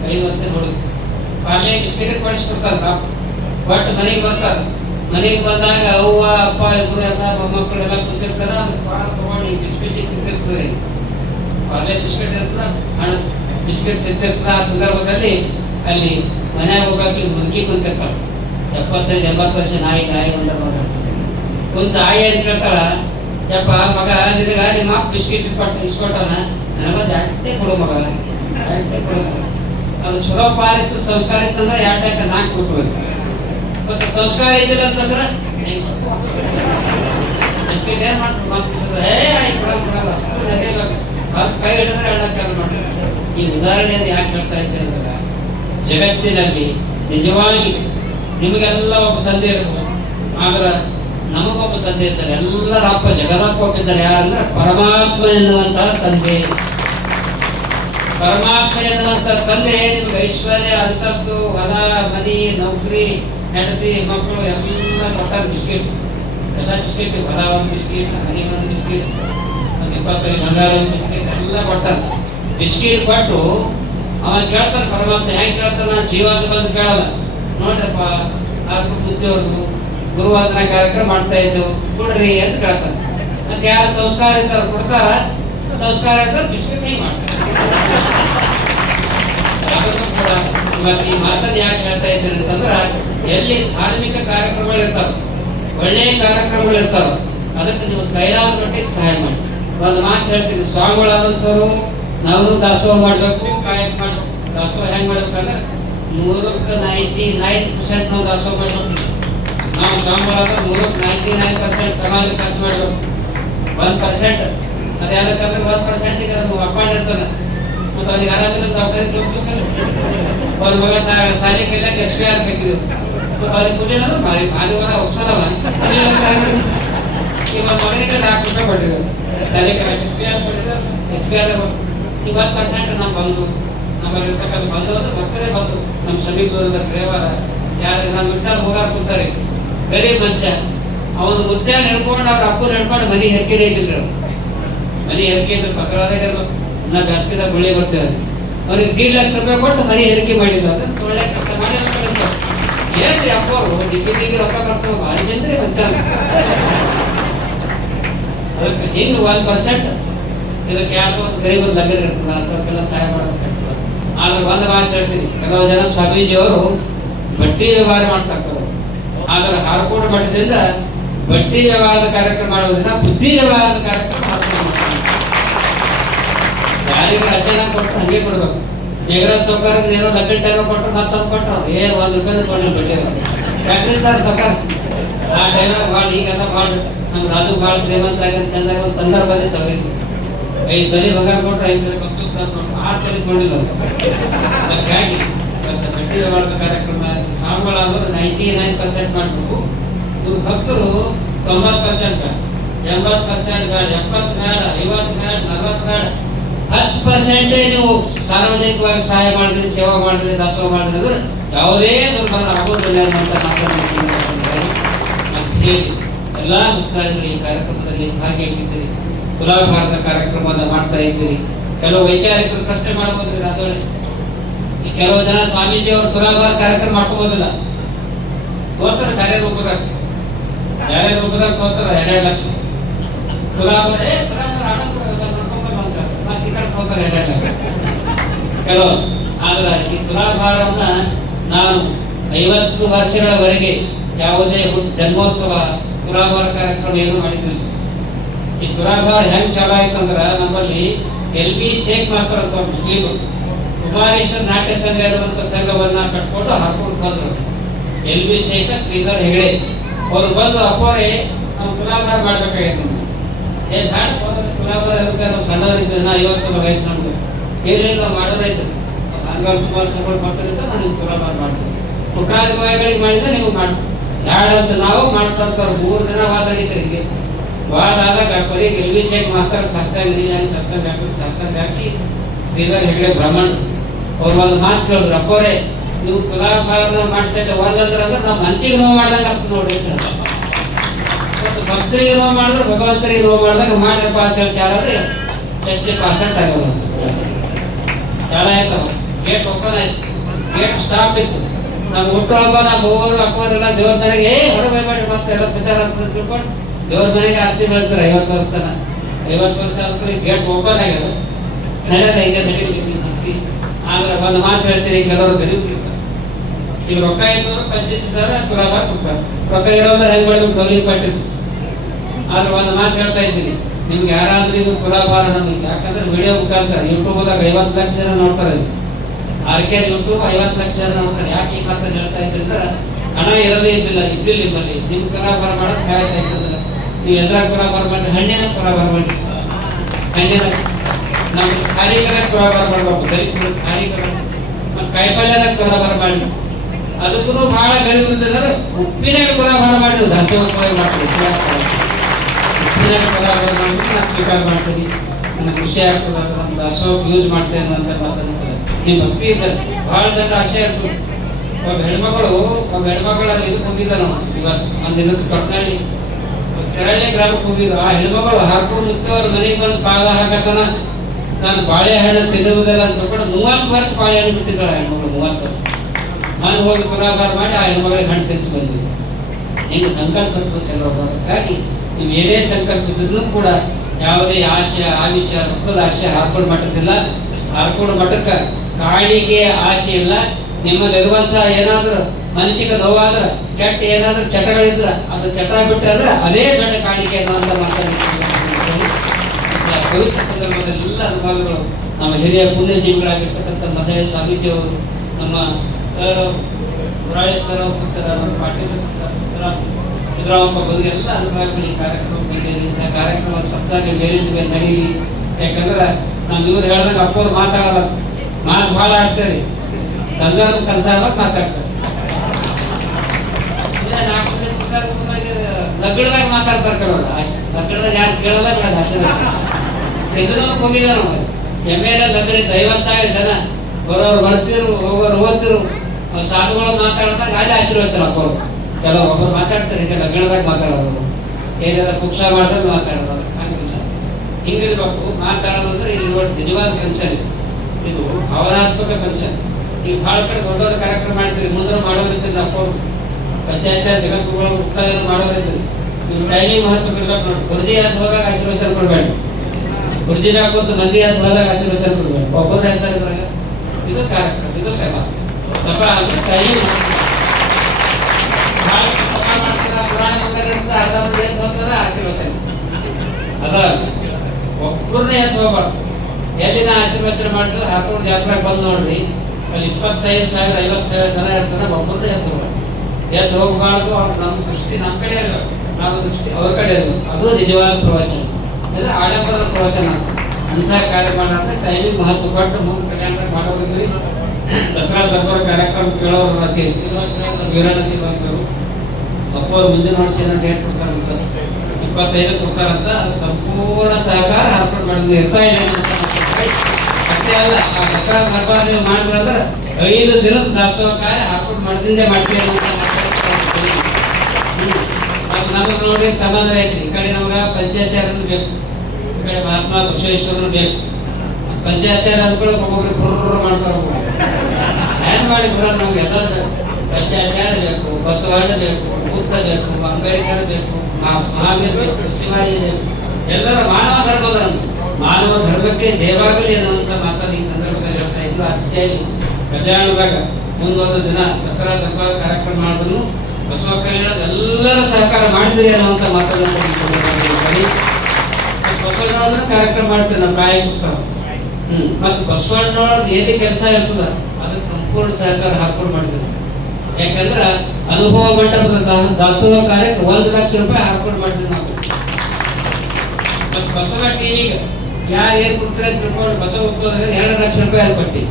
5 ವರ್ಷ ಹುಡುಗ ಪಾರ್ಲೆ ಬಿಸ್ಕೆಟ್ ಕೊಡಿಸ್ಬಿಡ್ತಾರ. ಬಟ್ ಮನೆಗೆ ಬರ್ತಾರೆ. ಮನೆಗೆ ಬಂದಾಗ ಅವ್ವ ಅಪ್ಪ ಇಬ್ಬರು ಎಲ್ಲ ಮೊಮ್ಮಕ್ಕಳೆಲ್ಲ ಕುಂತಿರ್ತಾರ. ತಗೊಂಡು ಈ ಬಿಸ್ಕೆಟ್ ತಿಂತಿರ್ತಾರೆ. ಪಾರ್ಲೆ ಬಿಸ್ಕೆಟ್ ಇರ್ತದ, ಹಣ ಬಿಸ್ಕೆಟ್ ತಿಂತಿರ್ತಾರ. ಆ ಸಂದರ್ಭದಲ್ಲಿ ಅಲ್ಲಿ ಮನ್ಯಾಗ ಹೋಗಿ ಮುದುಕಿ ಕುಂತಿರ್ತಾಳೆ. 75-80 ವರ್ಷ ನಾಯಿ ಬಂದ ಕುಂತ ಆಯಿ ಅಂತ ಕೇಳ್ತಾಳ, ಯಪ್ಪ ಮಗ ನಿನಗ ನಿಮ್ಮ ಅಪ್ಪ ಬಿಸ್ಕಿಟ್ ಕೊಟ್ಟು ಇಸ್ಕೊಟ್ಟಾನ, ನನಗೊಂದು 2 ಕೊಡು ಮಗ, 2 ಕೊಡು. ಅದು ಚಲೋ ಪಾಲಿತ್ತು ಸಂಸ್ಕಾರ ಇತ್ತಂದ್ರೆ 2 4 ಕೊಡ್ಬೇಕು. ಮತ್ತೆ ಸಂಸ್ಕಾರ ಇದ್ದಿಲ್ಲ ಅಂತಂದ್ರೆ ಬಿಸ್ಕಿಟ್ ಏನ್ ಮಾಡ್ತಾರೆ, ಕೈ ಹಿಡಿದ್ರೆ 2 ಮಾಡ್ತಾರೆ. ಈ ಉದಾಹರಣೆಯನ್ನು ಯಾಕೆ ಹೇಳ್ತಾ ಇದ್ದೇನೆ ಅಂದ್ರೆ ಜಗತ್ತಿನಲ್ಲಿ ನಿಜವಾಗಿ ನಿಮಗೆಲ್ಲ ಒಬ್ಬ ತಂದೆ ಇರ್ಬೋದು, ಆದ್ರೆ ನಮಗೊಬ್ಬ ತಂದೆ ಇರ್ತಾರೆ. ಎಲ್ಲರ ಅಪ್ಪ ಜಗದಪ್ಪ ಒಪ್ಪಿದ್ದಾರೆ. ಯಾರಂದ್ರೆ ಪರಮಾತ್ಮ ಎನ್ನುವಂತಹ ತಂದೆ. ಪರಮಾತ್ಮ ಎನ್ನುವಂತಹ ತಂದೆ ನಿಮ್ಗೆ ಐಶ್ವರ್ಯ, ಅಂತಸ್ತು, ಹೊಲ ಮನಿ, ನೌಕರಿ, ಹೆಂಡತಿ, ಮಕ್ಕಳು ಎಲ್ಲ ಕೊಟ್ಟಾರ. ಬಿಸ್ಕಿಟ್ ಎಲ್ಲ ಬಿಸ್ಕಿಟ್, ಹೊಲ 1 ಬಿಸ್ಕಿಟ್, ಮನಿ 1 ಬಿಸ್ಕಿಟ್, 25 ಬಂಗಾರ 1 ಬಿಸ್ಕಿಟ್ ಎಲ್ಲ ಕೊಟ್ಟಾರ. ಬಿಸ್ಕಿಟ್ ಕೊಟ್ಟು ಅವ ಕೇಳ್ತಾನೆ ಪರಮಾತ್ಮ. ಹೆಂಗೆ ಕೇಳ್ತಾನ? ಜೀವಂತ ಬಂದು ಕೇಳಲ್ಲ. ನೋಡ್ರಪ್ಪ ಬುದ್ಧಿಯವ್ರದ್ದು ಗುರುವಂದನ ಕಾರ್ಯಕ್ರಮ ಮಾಡ್ತಾ ಇದ್ದೆವು, ಕೊಡ್ರಿ ಅಂತ ಕೇಳ್ತಾನೆ. ಮತ್ತೆ ಯಾರು ಸಂಸ್ಕಾರ ಇರ್ತಾರ ಕೊಡ್ತಾರ, ಸಂಸ್ಕಾರ ಇರ್ತಾರ ಬಿಸ್ಕಿಟ್ ಹೀಗೆ ಮಾಡ್ತಾರೆ. ಇವತ್ತು ಈ ಮಾತನ್ನು ಯಾಕೆ ಹೇಳ್ತಾ ಇದ್ದೇನೆ ಅಂತಂದ್ರೆ ಎಲ್ಲಿ ಧಾರ್ಮಿಕ ಕಾರ್ಯಕ್ರಮಗಳು ಇರ್ತಾವ, ಒಳ್ಳೆಯ ಕಾರ್ಯಕ್ರಮಗಳು ಇರ್ತಾವ, ಅದಕ್ಕೆ ನೀವು ಕೈಲಾದ ಮಟ್ಟಿಗೆ ಸಹಾಯ ಮಾಡಿ. ಒಂದು ಮಾತು ಹೇಳ್ತೀನಿ, ಸ್ವಾಮಿಗಳಾದಂಥವ್ರು ನಾವು ದಾಸೋಹ ಮಾಡಬೇಕು, ಕಾಯಕ ಮಾಡಬೇಕು. ದಾಸೋಹ ಹೆಂಗೆ ಮಾಡ್ಬೇಕಂದ್ರೆ 99% ನಾವು ದಾಸೋಹ ಮಾಡಬೇಕು. ನಾವು ಸ್ವಾಮಿಗಳಾದ್ರೆ 99% ಸಮಾಜ ಖರ್ಚು ಮಾಡಬೇಕು. 1% ಅದು ಯಾಕಂದ್ರೆ 1% ಅದು ಅಪ್ಪಾಡಿರ್ತಾನೆ. ಮತ್ತು ಅವ್ನಿಗೆ ಆರಾಮಿಲ್ಲ ದವಾಖಾನೆ ತೋರಿಸ್ಬೇಕಲ್ಲ. ಅವ್ರ ಮಗ ಸಾಲಿ ಕೈಲಾಗ SPR ಬೇಕಿದ್ರು. ಮತ್ತು ಅವ್ರಿಗೆ ಪೂಜೆ ಭಾನುವಾರ ಒಪ್ಸಲ್ಲವ. ಇವಾಗ ಮಗನಿಗೆ 4 ರೂಪಾಯಿ ಕೊಟ್ಟಿದ್ರು. ಸಾಲಿ SPR ಕೊಟ್ಟಿದ್ರು. SPR 20% ನಾವು ಬಂದು ನಮ್ಮಲ್ಲಿರ್ತಕ್ಕಂಥ ಬಂದವರು ಭಕ್ತರೇ ಬಂದು ನಮ್ಮ ಸಮೀಪದ ಡ್ರೈವರ ಯಾರು ನಮ್ಮ ವಿಠಲ್ ಹೋಗಾರ ಕೂತಾರೆ. ಗರೀಬ್ ಮನುಷ್ಯ, ಅವನು ಮುದ್ದೆ ನಡ್ಕೊಂಡು ಅವ್ರ ಅಪ್ಪನ ನಡ್ಕೊಂಡು ಮನೆ ಹೆರ್ಕೆರೆ ಇದ್ದಿದ್ರು. ಮನೆ ಹೆರಿಕೆ ಇದ್ರು ಪಕ್ಕದಾಗ ಇರ್ಬೇಕು. ನಾವು ಬ್ಯಾಸ್ಗಿದಾಗ ಗುಳಿ ಬರ್ತೇವೆ. ಅವ್ರಿಗೆ 1.5 ಲಕ್ಷ ರೂಪಾಯಿ ಕೊಟ್ಟು ಮನೆ ಹೆರಿಕೆ ಮಾಡಿದ್ರು. ಅದನ್ನು ಒಳ್ಳೆ ಕೆಲಸ ಮಾಡಿ ಏನ್ರಿ ಅಪ್ಪ ಡಿಗ್ರಿ ರೊಕ್ಕ ಬರ್ತವೆ ಭಾರಿ ಜನರೇ ಬರ್ತಾರೆ. ಅದಕ್ಕೆ ಹಿಂಗೆ 1% ಇದಕ್ಕೆ ಯಾರು ಒಂದು ಗರೀಬ್ ಲಗ್ನ ಇರ್ತದೆ ಅಂಥವ್ರಿಗೆಲ್ಲ ಸಹಾಯ ಮಾಡಬೇಕಾಗ್ತದೆ. ಆದ್ರೆ ಒಂದು ಮಾತು ಹೇಳ್ತೀನಿ, ಕೆಲವು ಜನ ಸ್ವಾಮೀಜಿಯವರು ಬಡ್ಡಿ ವ್ಯವಹಾರ ಮಾಡ್ತಾರೆ. ಆದ್ರೆ ಹಾರ್ಕೋಡ್ ಮಠದಿಂದ ಬಡ್ಡಿ ವ್ಯವಹಾರದ ಕಾರ್ಯಕ್ರಮ ಮಾಡೋದ್ರಿಂದ ಬುದ್ಧಿ ವ್ಯವಹಾರದ ಕಾರ್ಯಕ್ರಮ ಮಾಡ್ತಾರೆ. ಯಾರಿಗೂ ರಚನೆ ಕೊಟ್ಟು ಹಂಗೆ ಕೊಡ್ಬೇಕು. ಮೇಘರಾಜ್ ಸೌಕರ್ಯ ಏನೋ ಲಗ್ನ ಟೈಮ್ ಕೊಟ್ಟರು ಮತ್ತೊಂದು ಕೊಟ್ಟರು ಏನು ₹1 ತಗೊಂಡು ಬಡ್ಡಿ ಯಾಕ್ರಿ ಸರ್ ಸೌಕರ್ ಆ ಟೈಮಾಗ ಭಾಳ ಈಗೆಲ್ಲ ಮಾಡಿ ನಮ್ಮ ರಾಜು ಭಾಳ ಶ್ರೀಮಂತ ಆಗಿ ಚಂದಾಗ ಒಂದು ಸಂದರ್ಭದಲ್ಲಿ ತಗೋಬೇಕು. 5 ಬರಿ ಬಂಗಾರ ಕೊಟ್ಟರು 5 ಬರಿ ಭಕ್ತು ಕೊಟ್ಟರು 6 ತಗೊಂಡಿಲ್ಲ. ಹಾಗಾಗಿ ಬಡ್ಡಿ ವ್ಯವಹಾರದ ಕಾರ್ಯಕ್ರಮ ಸಾಂಬಳ ಅಂದ್ರೆ 99% ಮಾಡಬೇಕು. ಇವ್ರು ಭಕ್ತರು 90% 80% ಬೇಡ, 70 ಬೇಡ, 50 ಬೇಡ, 40 ಬೇಡ, 10% ನೀವು ಸಾರ್ವಜನಿಕವಾಗಿ ಸಹಾಯ ಮಾಡಿದ್ರಿ, ಸೇವಾ ಮಾಡಿದ್ರಿ, ದಾಸೋಹ ಮಾಡಿದ್ರಿ ಅಂದ್ರೆ ಯಾವುದೇ ದುರ್ಬಲ ಆಗೋದಿಲ್ಲ ಅಂತ ಎಲ್ಲ ಭಕ್ತಾದಿಗಳು ಈ ಕಾರ್ಯಕ್ರಮದಲ್ಲಿ ಭಾಗಿಯಾಗಿದ್ದೀರಿ. ತುಲಾಭಾರದ ಕಾರ್ಯಕ್ರಮವನ್ನು ಮಾಡ್ತಾ ಇದ್ದೀರಿ. ಕೆಲವು ವೈಚಾರಿಕರು ಪ್ರಶ್ನೆ ಮಾಡಬಹುದ್ರಿ ಅದೊಳಗೆ. ಈ ಕೆಲವು ಜನ ಸ್ವಾಮೀಜಿಯವರು ತುಲಾಭಾರ ಕಾರ್ಯಕ್ರಮ ಮಾಡ್ಕೋಬೋದಿಲ್ಲ, ತೋರ್ತಾರೆ ಬೇರೆ ರೂಪದಾಗ ತೋರ್ತಾರೆ 2 ಲಕ್ಷ ತುಲಾಭಾರ ತೋರ್ತಾರೆ 2 ಲಕ್ಷ ಕೆಲವು. ಆದ್ರೆ ಈ ತುಲಾಭಾರವನ್ನ ನಾನು 50 ವರ್ಷಗಳವರೆಗೆ ಯಾವುದೇ ಜನ್ಮೋತ್ಸವ ತುಲಾಭಾರ ಕಾರ್ಯಕ್ರಮ ಏನು ಮಾಡಿದ್ರಿ. ಈ ತುಲಾಭಾರ ಹೆಂಗ್ ಚಾಲು ಆಯ್ತಂದ್ರ ನಮ್ಮಲ್ಲಿ LB ಶೇಖ್ ಮಾತ್ರ ಅಂತ ಮುಸ್ಲಿಮ್ ಕುಮಾರೇಶ್ವರ ನಾಟ್ಯ ಸಂಘ ಇರುವಂತ ಸಂಘವನ್ನ ಕಟ್ಕೊಂಡು ಹಾಕೊಂಡು ಬಂದ್ರು. LB ಶೇಖ ಶ್ರೀಧರ್ ಹೆಗಡೆ ಅವ್ರು ಬಂದು ಅಪ್ಪೋರೆ ನಾವು ತುಲಾಭಾರ ಮಾಡ್ಬೇಕಾಗಿತ್ತು. ತುಲಾಭಾರ ಇರುತ್ತೆ ನಾವು ಸಣ್ಣವರಿದ್ದ 50 ವಯಸ್ಸು ನಮ್ದು ಏನೇನು ನಾವು ಮಾಡೋದೈತೆ ಹಂಗಾರು ಸುಮಾರು ಸಪೋರ್ಟ್ ಮಾಡ್ತಾರಿದ್ದ ನಾನು ನಿಮ್ಗೆ ತುಲಾಭಾರ ಮಾಡ್ತೀನಿ. ಪುಟ್ರಾಧಿಕಾರಿಗಳಿಗೆ ಮಾಡಿದ್ರೆ ನೀವು ಮಾಡಿ ಯಾರಂತ ನಾವು ಮಾಡ್ಸಂತವ್ರು 3 ದಿನ ವಾದ ನಡೀತಾರೆ. ಹಿಂಗೆ ವಾದ ಆದಾಗ ಬರೀ LB ಶೇಖ್ ಮಾತಾಡಿ ಶಾಸ್ತ್ರ ಹಾಕಿ ಶ್ರೀಧರ್ ಹೆಗಡೆ ಬ್ರಾಹ್ಮಣ ಅವ್ರು ಒಂದು ಮಾತು ಕೇಳಿದ್ರು, ಅಪ್ಪೋರೆ ನೀವು ತುಲಾಭಾರ ಮಾಡ್ತಾ ಇದ್ದ ಒಂದಂದ್ರೆ ಅಂದ್ರೆ ನಾವು ಮನಸ್ಸಿಗೆ ನೋವು ಮಾಡ್ದಂಗೆ ಆಗ್ತದೆ ನೋಡಿ. ಭಕ್ತರಿಗೆ ನೋವು ಮಾಡಿದ್ರೆ ಭಗವಂತರಿಗೆ ನೋವು ಮಾಡಿದಾಗ ಮಾಡ್ರಪ್ಪ ಅಂತ ಹೇಳಿ ಚಾಲಾದ್ರೆ 60% ಆಗೋದು. ಚಾಲ ಆಯ್ತವ, ಗೇಟ್ ಓಪನ್ ಆಯ್ತು, ಗೇಟ್ ಸ್ಟಾಪ್ ಇತ್ತು. ನಾವು ಹುಟ್ಟು ಹಬ್ಬ ನಮ್ಮ ಹೋಗೋರು ಅಪ್ಪವರೆಲ್ಲ ದೇವ್ರ ಮನೆಗೆ ಹೊರಗೆ ಮಾಡಿ ಮತ್ತೆ ಎಲ್ಲ ಪ್ರಚಾರ ಅಂತ ತಿಳ್ಕೊಂಡು ದೇವ್ರ ಮನೆಗೆ ಆರತಿ ಬೆಳಿತಾರೆ. 50 ವರ್ಷ ತನ 50 ವರ್ಷ ಆದ್ಮೇಲೆ ಗೇಟ್ ಓಪನ್ ಆಗ್ಯದ. ಈಗ ನಡೀಲಿ. ಆದ್ರೆ ಒಂದು ಮಾತು ಹೇಳ್ತೀನಿ, ಕೆಲವರು ಗರೀಬ್ ಈಗ ರೊಕ್ಕ ಇದ್ದವರು ಪಂಚಾಯಿತಿದಾರ ತುಲಾಭಾರ ಕೊಡ್ತಾರೆ. ರೊಕ್ಕ ಇರೋದ್ರೆ ಹೆಂಗ್ ಮಾಡ್ಬೇಕು ಗೌಲಿ ಪಟ್ಟಿರ್ತೀವಿ. ಆದ್ರೆ ಒಂದು ಮಾತು ಹೇಳ್ತಾ ಇದ್ದೀನಿ, ನಿಮ್ಗೆ ಯಾರಾದ್ರೂ ಇದು ತುಲಾಭಾರ ನಮ್ಗೆ, ಯಾಕಂದ್ರೆ ವಿಡಿಯೋ ಮುಖಾಂತರ ಯೂಟ್ಯೂಬ್ದಾಗ 50 ಲಕ್ಷ ಜನ ನೋಡ್ತಾರೆ. RK ಯೂಟ್ಯೂಬ್ 50 ಲಕ್ಷ ಜನ ನೋಡ್ತಾರೆ. ಯಾಕೆ ಈ ಮಾತನ್ನು ಹೇಳ್ತಾ ಇದ್ದಂದ್ರೆ ಹಣ ಇರೋದೇ ಇದ್ದಿಲ್ಲ ನಿಮ್ಮಲ್ಲಿ. ನಿಮ್ ತುಲಾಭಾರ ಮಾಡೋದು ಕಾಯ್ತಾ ಇದ್ದಲ್ಲ. ನೀವು ಎದ್ರಾಗ ತುಲಾಭಾರ ಮಾಡಿ, ಹಣ್ಣಿನ ತುಲಾಭಾರ ಮಾಡಿ, ಹಣ್ಣಿನ ನಮ್ಮ ಕಾರಿಕರ ತುಲಾಭಾರ ಮಾಡ್ಬೇಕು, ದಲಿತರು ಕಾರಿಕರ ಮತ್ತು ಕಾಯಿಪಲ್ಯನ ತುಲಾಭಾರ ಮಾಡಿ. ಅದಕ್ಕೂ ಬಹಳ ಗರೀಬರಿದ್ದಾರೆ. ಉಪ್ಪಿನಾಗ ತುಲಾಭಾರ ಮಾಡಿ ದಾಸೋಹವಾಗಿ ಮಾಡ್ತೀವಿ. ಉಪ್ಪಿನಾಗ ತುಲಾಭಾರ ಮಾಡಿ ನಾನು ಸ್ವೀಕಾರ ಮಾಡ್ತೀನಿ. ನನಗೆ ಖುಷಿ ಆಗ್ತದೆ, ನಮ್ಮ ದಾಸೋಹ ಯೂಸ್ ಮಾಡ್ತೇನೆ ಅಂತ ಮಾತನ್ನು ನಿಮ್ಮ ಭಕ್ತಿ ಇದ್ದಾರೆ. ಬಹಳ ಜನ ಆಶೆ ಇರ್ತದೆ. ಒಬ್ಬ ಹೆಣ್ಮಗಳು ಇದಕ್ಕೆ ಹೋಗಿದ್ದ ನಾವು ಇವತ್ತು ಒಂದಿನಕ್ಕೆ ಪಟ್ನಾಳಿ ಚರಳ್ಳಿ ಗ್ರಾಮಕ್ಕೆ ಹೋಗಿದ್ದು. ಆ ಹೆಣ್ಮಗಳು ಹಾಕೊಂಡು ನಿಂತವ್ರ ಮನೆಗೆ ಬಂದು ಪಾದ ಹಾಕತನ ನಾನು ಬಾಳೆಹಣ್ಣು ತಿನ್ನುವುದಿಲ್ಲ ಅಂತ ತಿಳ್ಕೊಂಡು 30 ವರ್ಷ ಬಾಳೆಹಣ್ಣು ಬಿಟ್ಟಿದ್ದಾಳೆ ಹೆಣ್ಮಗಳು. 30 ವರ್ಷ ನಾನು ಹೋಗಿ ತುಲಾಭಾರ ಮಾಡಿ ಆ ಹೆಣ್ಮಗಳಿಗೆ ಹಣ್ಣು ತಿನ್ಸಿ ಬಂದಿದ್ದೆ. ಹಿಂಗೆ ಸಂಕಲ್ಪ ಇರ್ತದೆ ಕೆಲವರು. ಹಾಗಾಗಿ ನೀವು ಏನೇ ಸಂಕಲ್ಪ ಇದ್ರೂ ಕೂಡ ಯಾವುದೇ ಆಶೆ ಆಮಿಷ ರೊಕ್ಕದ ಆಶೆ ಹಾರ್ಕೊಂಡು ಮಟ್ಟದಿಲ್ಲ. ಹಾರ್ಕೊಂಡು ಮಟ್ಟಕ್ಕೆ ಕಾಣಿಕೆ ಆಸೆ ಇಲ್ಲ. ನಿಮ್ಮಲ್ಲಿರುವಂತ ಏನಾದ್ರೂ ಮನಸ್ಸಿಗೆ ನೋವಾದ್ರೆ ಕೆಟ್ಟ ಏನಾದ್ರೂ ಚಟಗಳಿದ್ರ ಅದು ಚಟ ಬಿಟ್ಟರೆ ಅದೇ ದೊಡ್ಡ ಕಾಣಿಕೆ ಅನ್ನುವಂತ ಮಾತಾಡಿ ಪವಿತ್ರ ಸಂದರ್ಭದಲ್ಲಿ ಎಲ್ಲ ಅನುಭವಗಳು ನಮ್ಮ ಹಿರಿಯ ಪುಣ್ಯಜೀವಿಗಳಾಗಿರ್ತಕ್ಕಂಥ ಮಹೇಶ್ ಸ್ವಾಮೀಜಿಯವರು, ನಮ್ಮ ಸರ್ ಮುರಾಳೇಶ್ವರ ನಮ್ಮ ಪಾಟೀಲ್ ಸಿದ್ದರಾಮಪ್ಪ ಬಂದು ಎಲ್ಲ ಅನುಭವಗಳು ಈ ಕಾರ್ಯಕ್ರಮ ಬಂದಿದೆ. ಇಂಥ ಕಾರ್ಯಕ್ರಮ ಸತ್ತಾಗಿ ಬೇರೆ ನಡೀಲಿ. ಯಾಕಂದ್ರೆ ನಾವು ಇವ್ರು ಹೇಳ್ದಂಗೆ ಅಪ್ಪವ್ರು ಮಾತಾಡೋಲ್ಲ, ಮಾತು ಭಾಳ ಆಗ್ತದೆ, ಸಂದರ್ಭ ಕೆಲಸ ಮಾತಾಡ್ತಾರೆ. ಲಗ್ನದಾಗ ಮಾತಾಡ್ತಾರೆ ಕೆಲವರು. ಲಗ್ನದಾಗ ಯಾರು ಕೇಳಲ್ಲ ಬೇಡ. ಸಿದ್ದರಾಮಯ್ಯ ಹೋಗಿದ್ದಾರೆ ನಾವು MLA ಲಗ್ನ 50,000 ಜನ ಬರೋರು ಬರ್ತಿರು, ಹೋಗೋರು ಹೋಗ್ತಿರು. ಸಾಧುಗಳು ಮಾತಾಡಿದಾಗ ಅಲ್ಲಿ ಆಶೀರ್ವಚನ ಅಪ್ಪರು. ಕೆಲವು ಒಬ್ಬರು ಮಾತಾಡ್ತಾರೆ, ಈಗ ಲಗ್ನದಾಗ ಮಾತಾಡೋರು, ಏನೆಲ್ಲ ಕುಕ್ಷ ಮಾಡಿದ್ರೆ ಮಾತಾಡೋರು. ಹಂಗಿಲ್ಲ, ಹಿಂಗಿರ್ಬೇಕು. ಮಾತಾಡೋದಂದ್ರೆ ಇಲ್ಲಿ ನೋಡಿ ನಿಜವಾದ ಫಂಕ್ಷನ್ ಇದು ಭಾವನಾತ್ಮಕ ಫಂಕ್ಷನ್. ಈಗ ಭಾಳ ಕಡೆ ದೊಡ್ಡ ದೊಡ್ಡ ಕಾರ್ಯಕ್ರಮ ಮಾಡ್ತೀರಿ, ಮುಂದೆ ಮಾಡೋರಿರ್ತೀರಿ. ಅಪ್ಪರು ಪಂಚಾಯತ್ ಜಗತ್ತುಗಳು ಉತ್ಸಾಹ ಮಾಡೋರಿರ್ತೀರಿ. ನೀವು ಟೈಮಿಂಗ್ ಮಹತ್ವ ಬಿಡ್ಬೇಕು ನೋಡಿ. ಗುರುಜಿ ಅಂತ ಹೋದಾಗ ಆಶೀರ್ವಚನ ಕೊಡಬೇಡಿ. ಕುರ್ಜಿ ಹಾಕೋತ ಮಂದಿ ಅಂತ ಹೋದಾಗ ಆಶೀರ್ವಚನ ಕೊಡ್ಬೇಕು. ಒಬ್ಬರು ಹೇಳ್ತಾರೆ ಇದ್ರಾಗ ಇದು ಕಾರ್ಯಕ್ರಮ, ಇದು ಸೇವಾ ಸಭಾ ಅಂದ್ರೆ ಟೈಮ್ ಪುರಾಣ ಅರ್ಧ ಮಂದಿ ಅಂತ ಹೋಗ್ತಾರ ಆಶೀರ್ವಚನ ಅದ ಒಬ್ಬರನ್ನೇ ಅಂತ ಹೋಗ್ಬಾರ್ದು. ಎಲ್ಲಿನ ಆಶೀರ್ವಚನ ಮಾಡಿದ್ರೆ ಹಾಕೊಂಡು ಜಾತ್ರೆಗೆ ಬಂದು ನೋಡ್ರಿ, ಅಲ್ಲಿ 25,000 50,000 ಜನ ಇರ್ತಾರೆ, ಒಬ್ಬರನ್ನೇ ಎದ್ದು ಹೋಗ್ಬಾರ್ದು. ಎದ್ದು ಹೋಗ್ಬಾರ್ದು. ಅವ್ರು ನಮ್ಮ ದೃಷ್ಟಿ ನಮ್ಮ ಕಡೆ ಇರಬೇಕು, ನಮ್ಮ ದೃಷ್ಟಿ ಅವ್ರ ಕಡೆ ಇರಬೇಕು. ಅದು ನಿಜವಾದ ಪ್ರವಚನ, ಅಂದರೆ ಆಡಂಬರದ ಪ್ರವಚನ. ಅಂಥ ಕಾರ್ಯ ಮಾಡಿದ್ರೆ ಟೈಮಿಗೆ ಮಹತ್ವ ಕೊಟ್ಟು ಮುಂದೆ ಕಲ್ಯಾಣ ಮಾಡೋದಿದ್ರಿ. ದಸರಾ ದರ್ಬಾರ್ ಕಾರ್ಯಕ್ರಮ ಕೇಳೋರು ವೀರಣ್ಣ ಶ್ರೀವಾಸ್ತವರು ಅಪ್ಪವ್ರು ಮುಂದಿನ ವರ್ಷ ಏನೋ ಡೇಟ್ ಕೊಡ್ತಾರಂತ, 25 ಕೊಡ್ತಾರಂತ. ಅದು ಸಂಪೂರ್ಣ ಸಹಕಾರ ಹಾರ್ಕೊಂಡು ಮಾಡಿದ್ರು ಇರ್ತಾ ಇದೆ. ಅಷ್ಟೇ ಅಲ್ಲ, ಆ ದಸರಾ ದರ್ಬಾರ್ ನೀವು ಮಾಡಿದ್ರೆ 5 ದಿನದ ದಾಸೋಹ ಕಾರ್ಯ ಹಾರ್ಕೊಂಡು ಮಾಡಿದ್ರೆ ಮಾಡ್ತೀವಿ ಅಂತ ನಮಗೆ ನೋಡಿ ಸಮಾಧಾನ ಐತಿ. ಈ ಕಡೆ ನಮ್ಗೆ ಪಂಚಾಚಾರ್ಯನು ಬೇಕು, ಈ ಕಡೆ ಮಹಾತ್ಮ ಬಸವೇಶ್ವರನು ಬೇಕು. ಪಂಚಾಚಾರ್ಯ ಅಂದ್ಕೊಳ್ಳಿ ಒಬ್ಬೊಬ್ರಿಗೆ ಗುರ್ರ ಮಾಡ್ತಾರೆ. ಏನ್ ಮಾಡಿ ಬರೋದು, ನಮ್ಗೆ ಎಲ್ಲ ಪಂಚಾಚಾರ್ಯ ಬೇಕು, ಬಸವಣ್ಣ ಬೇಕು, ಬುದ್ಧ ಬೇಕು, ಅಂಬೇಡ್ಕರ್ ಬೇಕು, ಮಹಾವೀರ್ ಬೇಕು, ಶಿವಾಜಿ ಬೇಕು. ಎಲ್ಲರ ಮಾನವ ಧರ್ಮದ ಮಾನವ ಧರ್ಮಕ್ಕೆ ಜಯವಾಗಲಿ ಅನ್ನುವಂಥ ಮಾತನ್ನು ಈ ಸಂದರ್ಭದಲ್ಲಿ ಹೇಳ್ತಾ ಇದ್ರು. ಅತಿಶಯ ಪ್ರಜಾಣದಾಗ ಮುಂದೊಂದು ದಿನ ದಸರಾ ದರ್ಬಾರ್ ಕಾರ್ಯಕ್ರಮ ಮಾಡಿದ್ರು. ಬಸವ ಕಲ್ಯಾಣದ ಎಲ್ಲರ ಸಹಕಾರ ಮಾಡಿದ್ರಿ ಅನ್ನುವಂಥ ಮಾತನ್ನು ಬಸವಣ್ಣವ್ರ ಕಾರ್ಯಕ್ರಮ ಮಾಡ್ತೀವಿ ನಮ್ಮ ಪ್ರಾಯಕ್ಕೆ. ಮತ್ತು ಬಸವಣ್ಣವ್ರದ್ದು ಏನೇ ಕೆಲಸ ಇರ್ತದ ಅದಕ್ಕೆ ಸಂಪೂರ್ಣ ಸಹಕಾರ ಹಾಕೊಂಡು ಮಾಡಿದ್ರು. ಯಾಕಂದ್ರೆ ಅನುಭವ ಮಂಟಪದ ದಾಸೋಹ ಕಾರ್ಯಕ್ಕೆ 1 ಲಕ್ಷ ರೂಪಾಯಿ ಹಾಕೊಂಡು ಮಾಡಿದ್ವಿ ನಾವು. ಮತ್ತು ಬಸವ ಟಿವಿಗೆ ಯಾರು ಏನು ಕೊಡ್ತಾರೆ ತಿಳ್ಕೊಂಡು ಬಸವ ಉತ್ಸವದಲ್ಲಿ 2 ಲಕ್ಷ ರೂಪಾಯಿ ಅಲ್ಲಿ ಕೊಟ್ಟಿ.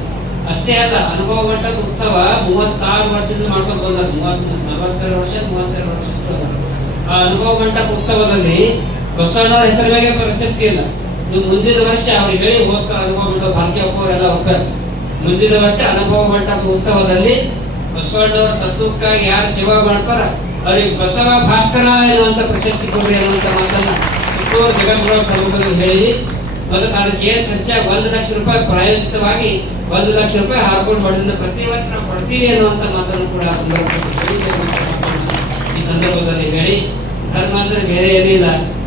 ಅಷ್ಟೇ ಅಲ್ಲ, ಅನುಭವ ಮಟ್ಟದ ಉತ್ಸವ 36 ವರ್ಷದಿಂದ ಮಾಡ್ಕೊಂಡು ಬಂದ. 42 ವರ್ಷ 32 ವರ್ಷ. ಆ ಅನುಭವ ಮಂಟಪ ಉತ್ಸವದಲ್ಲಿ ಬಸವಣ್ಣವರ ಹೆಸರ ಮೇಲೆ ಪ್ರಶಸ್ತಿ ಇಲ್ಲ. ನೀವು ಮುಂದಿನ ವರ್ಷ ಅವ್ರಿಗೆ ಹೇಳಿ ಹೋಗ್ತಾರೆ, ಅನುಭವ ಮಂಟಪ ಭಾಗ್ಯ ಒಪ್ಪೋರೆಲ್ಲ ಹೋಗ್ತಾರೆ. ಮುಂದಿನ ವರ್ಷ ಅನುಭವ ಮಂಟಪ ಉತ್ಸವದಲ್ಲಿ ಬಸವಣ್ಣವರ ತತ್ವಕ್ಕಾಗಿ ಯಾರು ಸೇವಾ ಮಾಡ್ತಾರ ಅವ್ರಿಗೆ ಬಸವ ಭಾಸ್ಕರ ಎನ್ನುವಂತ ಪ್ರಶಸ್ತಿ ಕೊಡ್ರಿ ಅನ್ನುವಂತ ಮಾತನ್ನ ಜಗನ್ಗಳ ಪ್ರಮುಖರು ಹೇಳಿ, ಮತ್ತು ಅದಕ್ಕೆ ಏನ್ ಖರ್ಚಾಗಿ 1 ಲಕ್ಷ ರೂಪಾಯಿ ಪ್ರಾಯೋಜಿತವಾಗಿ 1 ಲಕ್ಷ ರೂಪಾಯಿ ಹಾರ್ಕೊಂಡು ಮಾಡೋದ್ರಿಂದ ಪ್ರತಿ ವರ್ಷ ನಾವು ಕೊಡ್ತೀವಿ ಅನ್ನುವಂಥ ಮಾತನ್ನು ಕೂಡ ಈ ಸಂದರ್ಭದಲ್ಲಿ ಹೇಳಿ, ಧರ್ಮ ಅಂದ್ರೆ ಬೇರೆ ಏನಿಲ್ಲ,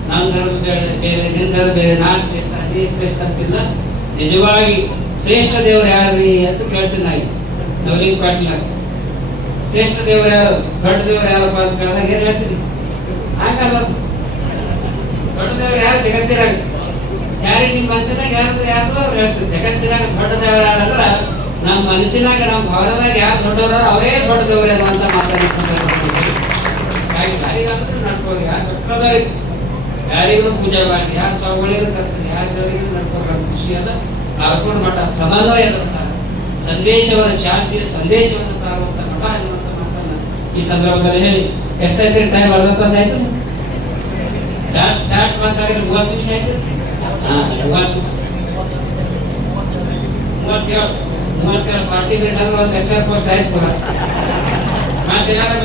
ನಮ್ಮ ಧರ್ಮ ಬೇರೆ, ನಿನ್ನ ಧರ್ಮ ಬೇರೆ, ನಾನು ಶ್ರೇಷ್ಠ ಅದೇ ಶ್ರೇಷ್ಠ ಅಂತಿಲ್ಲ. ನಿಜವಾಗಿ ಶ್ರೇಷ್ಠ ದೇವರು ಯಾರ್ರಿ ಅಂತ ಕೇಳ್ತೀನಿ ನಾನು ನವಲಿಂಗ ಪಾಟೀಲ್. ಶ್ರೇಷ್ಠ ದೇವರು ಯಾರು, ದೊಡ್ಡ ದೇವರು ಯಾರಪ್ಪ ಅಂತ ಕೇಳಿದಾಗ ಏನ್ ಹೇಳ್ತೀನಿ? ಹಾಗಲ್ಲ, ದೊಡ್ಡ ದೇವರು ಯಾರು ಜಗತ್ತಿನಾಗ ಯಾರಿಗೆ ನಿಮ್ಮ ಮನಸ್ಸಿನಾಗ ಯಾರು ಅವ್ರು ಹೇಳ್ತಾರೆ. ಜಗತ್ತಿನಾಗ ದೊಡ್ಡ ದೇವರು ಯಾರಲ್ಲ, ನಮ್ಮ ಮನಸ್ಸಿನಾಗ ನಮ್ಮ ಭಾವನೆದಾಗ ಯಾರು ದೊಡ್ಡವರ ಅವರೇ ದೊಡ್ಡ ದೇವರು ಅನ್ನುವಂತ ಮಾತಾಡ್ತಾರೆ. ನಡ್ಕೋರಿ, ಯಾರು ದೊಡ್ಡದ ಯಾರಿಗೂ ಪೂಜೆ ಮಾಡಿ, ಯಾರು ಸ್ವಾಮಿಗಳಿಗೂ ಕರ್ತಾರೆ, ಯಾರಿಗೂ ನಡ್ಕೋಬೇಕು ಖುಷಿ ಅದ ಕರ್ಕೊಂಡು ಮಠ ಸಮನ್ವಯ ಸಂದೇಶವನ್ನು, ಶಾಂತಿಯ ಸಂದೇಶವನ್ನು ಸಾರುವಂತ ಮಠ ಎನ್ನುವಂತ ಮಾತನ್ನ ಈ ಸಂದರ್ಭದಲ್ಲಿ ಹೇಳಿ. ಎಷ್ಟೈತೆ ಟೈಮ್? 40 ತಾಸು ಆಯ್ತು. ಸ್ಟಾರ್ಟ್ ಮಾತಾಡಿದ್ರೆ 30 ನಿಮಿಷ ಆಯ್ತು. 37 ಪಾರ್ಟಿ ಲೀಡರ್ ಒಂದು ಲೆಕ್ಚರ್ ಪೋಸ್ಟ್ ಆಯ್ತು.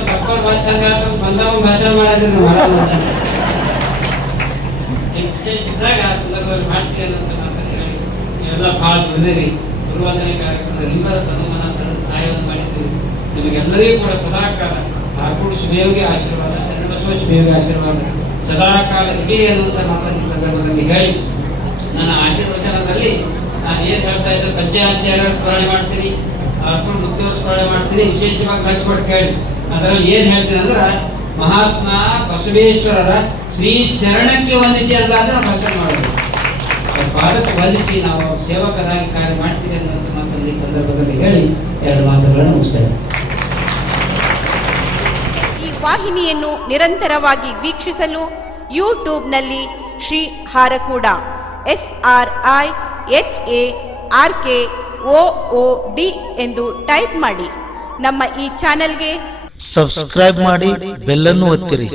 ತಪ್ಪರ್ ಭಾಷೆ ಸಂಘ ಬಂದವ ಭಾಷಣ ಮಾಡಿದ್ರೆ ವಿಶೇಷ ಇದ್ದಾಗ ಆ ಸಂದರ್ಭದಲ್ಲಿ ಮಾಡ್ತೀವಿ ಅನ್ನೋಂಥ ಮಾತನ್ನು ಹೇಳಿ ನೀವೆಲ್ಲ ಭಾಳ ದುಡಿದಿರಿ. ಗುರುವಂದನೆ ಕಾರ್ಯಕ್ರಮದ ನಿಮ್ಮರ ತನುಮನ ಸಹಾಯವನ್ನು ಮಾಡಿದ್ದೀರಿ. ನಿಮಗೆಲ್ಲರಿಗೂ ಕೂಡ ಸದಾಕಾಲ ಹಾರ್ಕೋಡು ಶಿವಯೋಗಿ ಆಶೀರ್ವಾದ, ಶರಣಬಸವ ಶಿವಯೋಗಿ ಆಶೀರ್ವಾದ ಸದಾಕಾಲ ಇರಲಿ ಅನ್ನುವಂಥ ಮಾತನ್ನು ಈ ಸಂದರ್ಭದಲ್ಲಿ ಹೇಳಿ, ನನ್ನ ಆಶೀರ್ವಚನದಲ್ಲಿ ನಾನು ಏನು ಹೇಳ್ತಾ ಇದ್ದೆ, ಪಂಚಾಚಾರ್ಯರ ಸ್ಮರಣೆ ಮಾಡ್ತೀನಿ, ಹಾರ್ಕೋಡು ಮುಕ್ತಿಯವ್ರ ಸ್ಮರಣೆ ಮಾಡ್ತೀನಿ, ವಿಶೇಷವಾಗಿ ಹಂಚ್ಕೊಟ್ಟು ಕೇಳಿ. ಅದರಲ್ಲಿ ಏನು ಹೇಳ್ತೀನಿ ಅಂದ್ರೆ, ಮಹಾತ್ಮ ಬಸವೇಶ್ವರರ ಶ್ರೀ ಚರಣಕ್ಕೆ ವಂದಿಸಿ ಅಲ್ಲಾದ್ರೆ ನಾವು ಭಕ್ಷಣೆ ಮಾಡಬೇಕು. ಪಾದಕ್ಕೆ ವಂದಿಸಿ ನಾವು ಸೇವಕರಾಗಿ ಕಾರ್ಯ ಮಾಡ್ತೀವಿ ಅನ್ನೋಂಥ ಮಾತನ್ನು ಈ ಸಂದರ್ಭದಲ್ಲಿ ಹೇಳಿ 2 ಮಾತುಗಳನ್ನು ಮುಗಿಸ್ತೇವೆ. ಈ ವಾಹಿನಿಯನ್ನು ನಿರಂತರವಾಗಿ ವೀಕ್ಷಿಸಲು ಯೂಟ್ಯೂಬ್ನಲ್ಲಿ ಶ್ರೀ ಹಾರಕೂಡ SRIHARKOOD ಎಂದು ಟೈಪ್ ಮಾಡಿ. ನಮ್ಮ ಈ ಚಾನೆಲ್ಗೆ ಸಬ್ಸ್ಕ್ರೈಬ್ ಮಾಡಿ, ಬೆಲ್ ಅನ್ನು ಒತ್ತಿರಿ.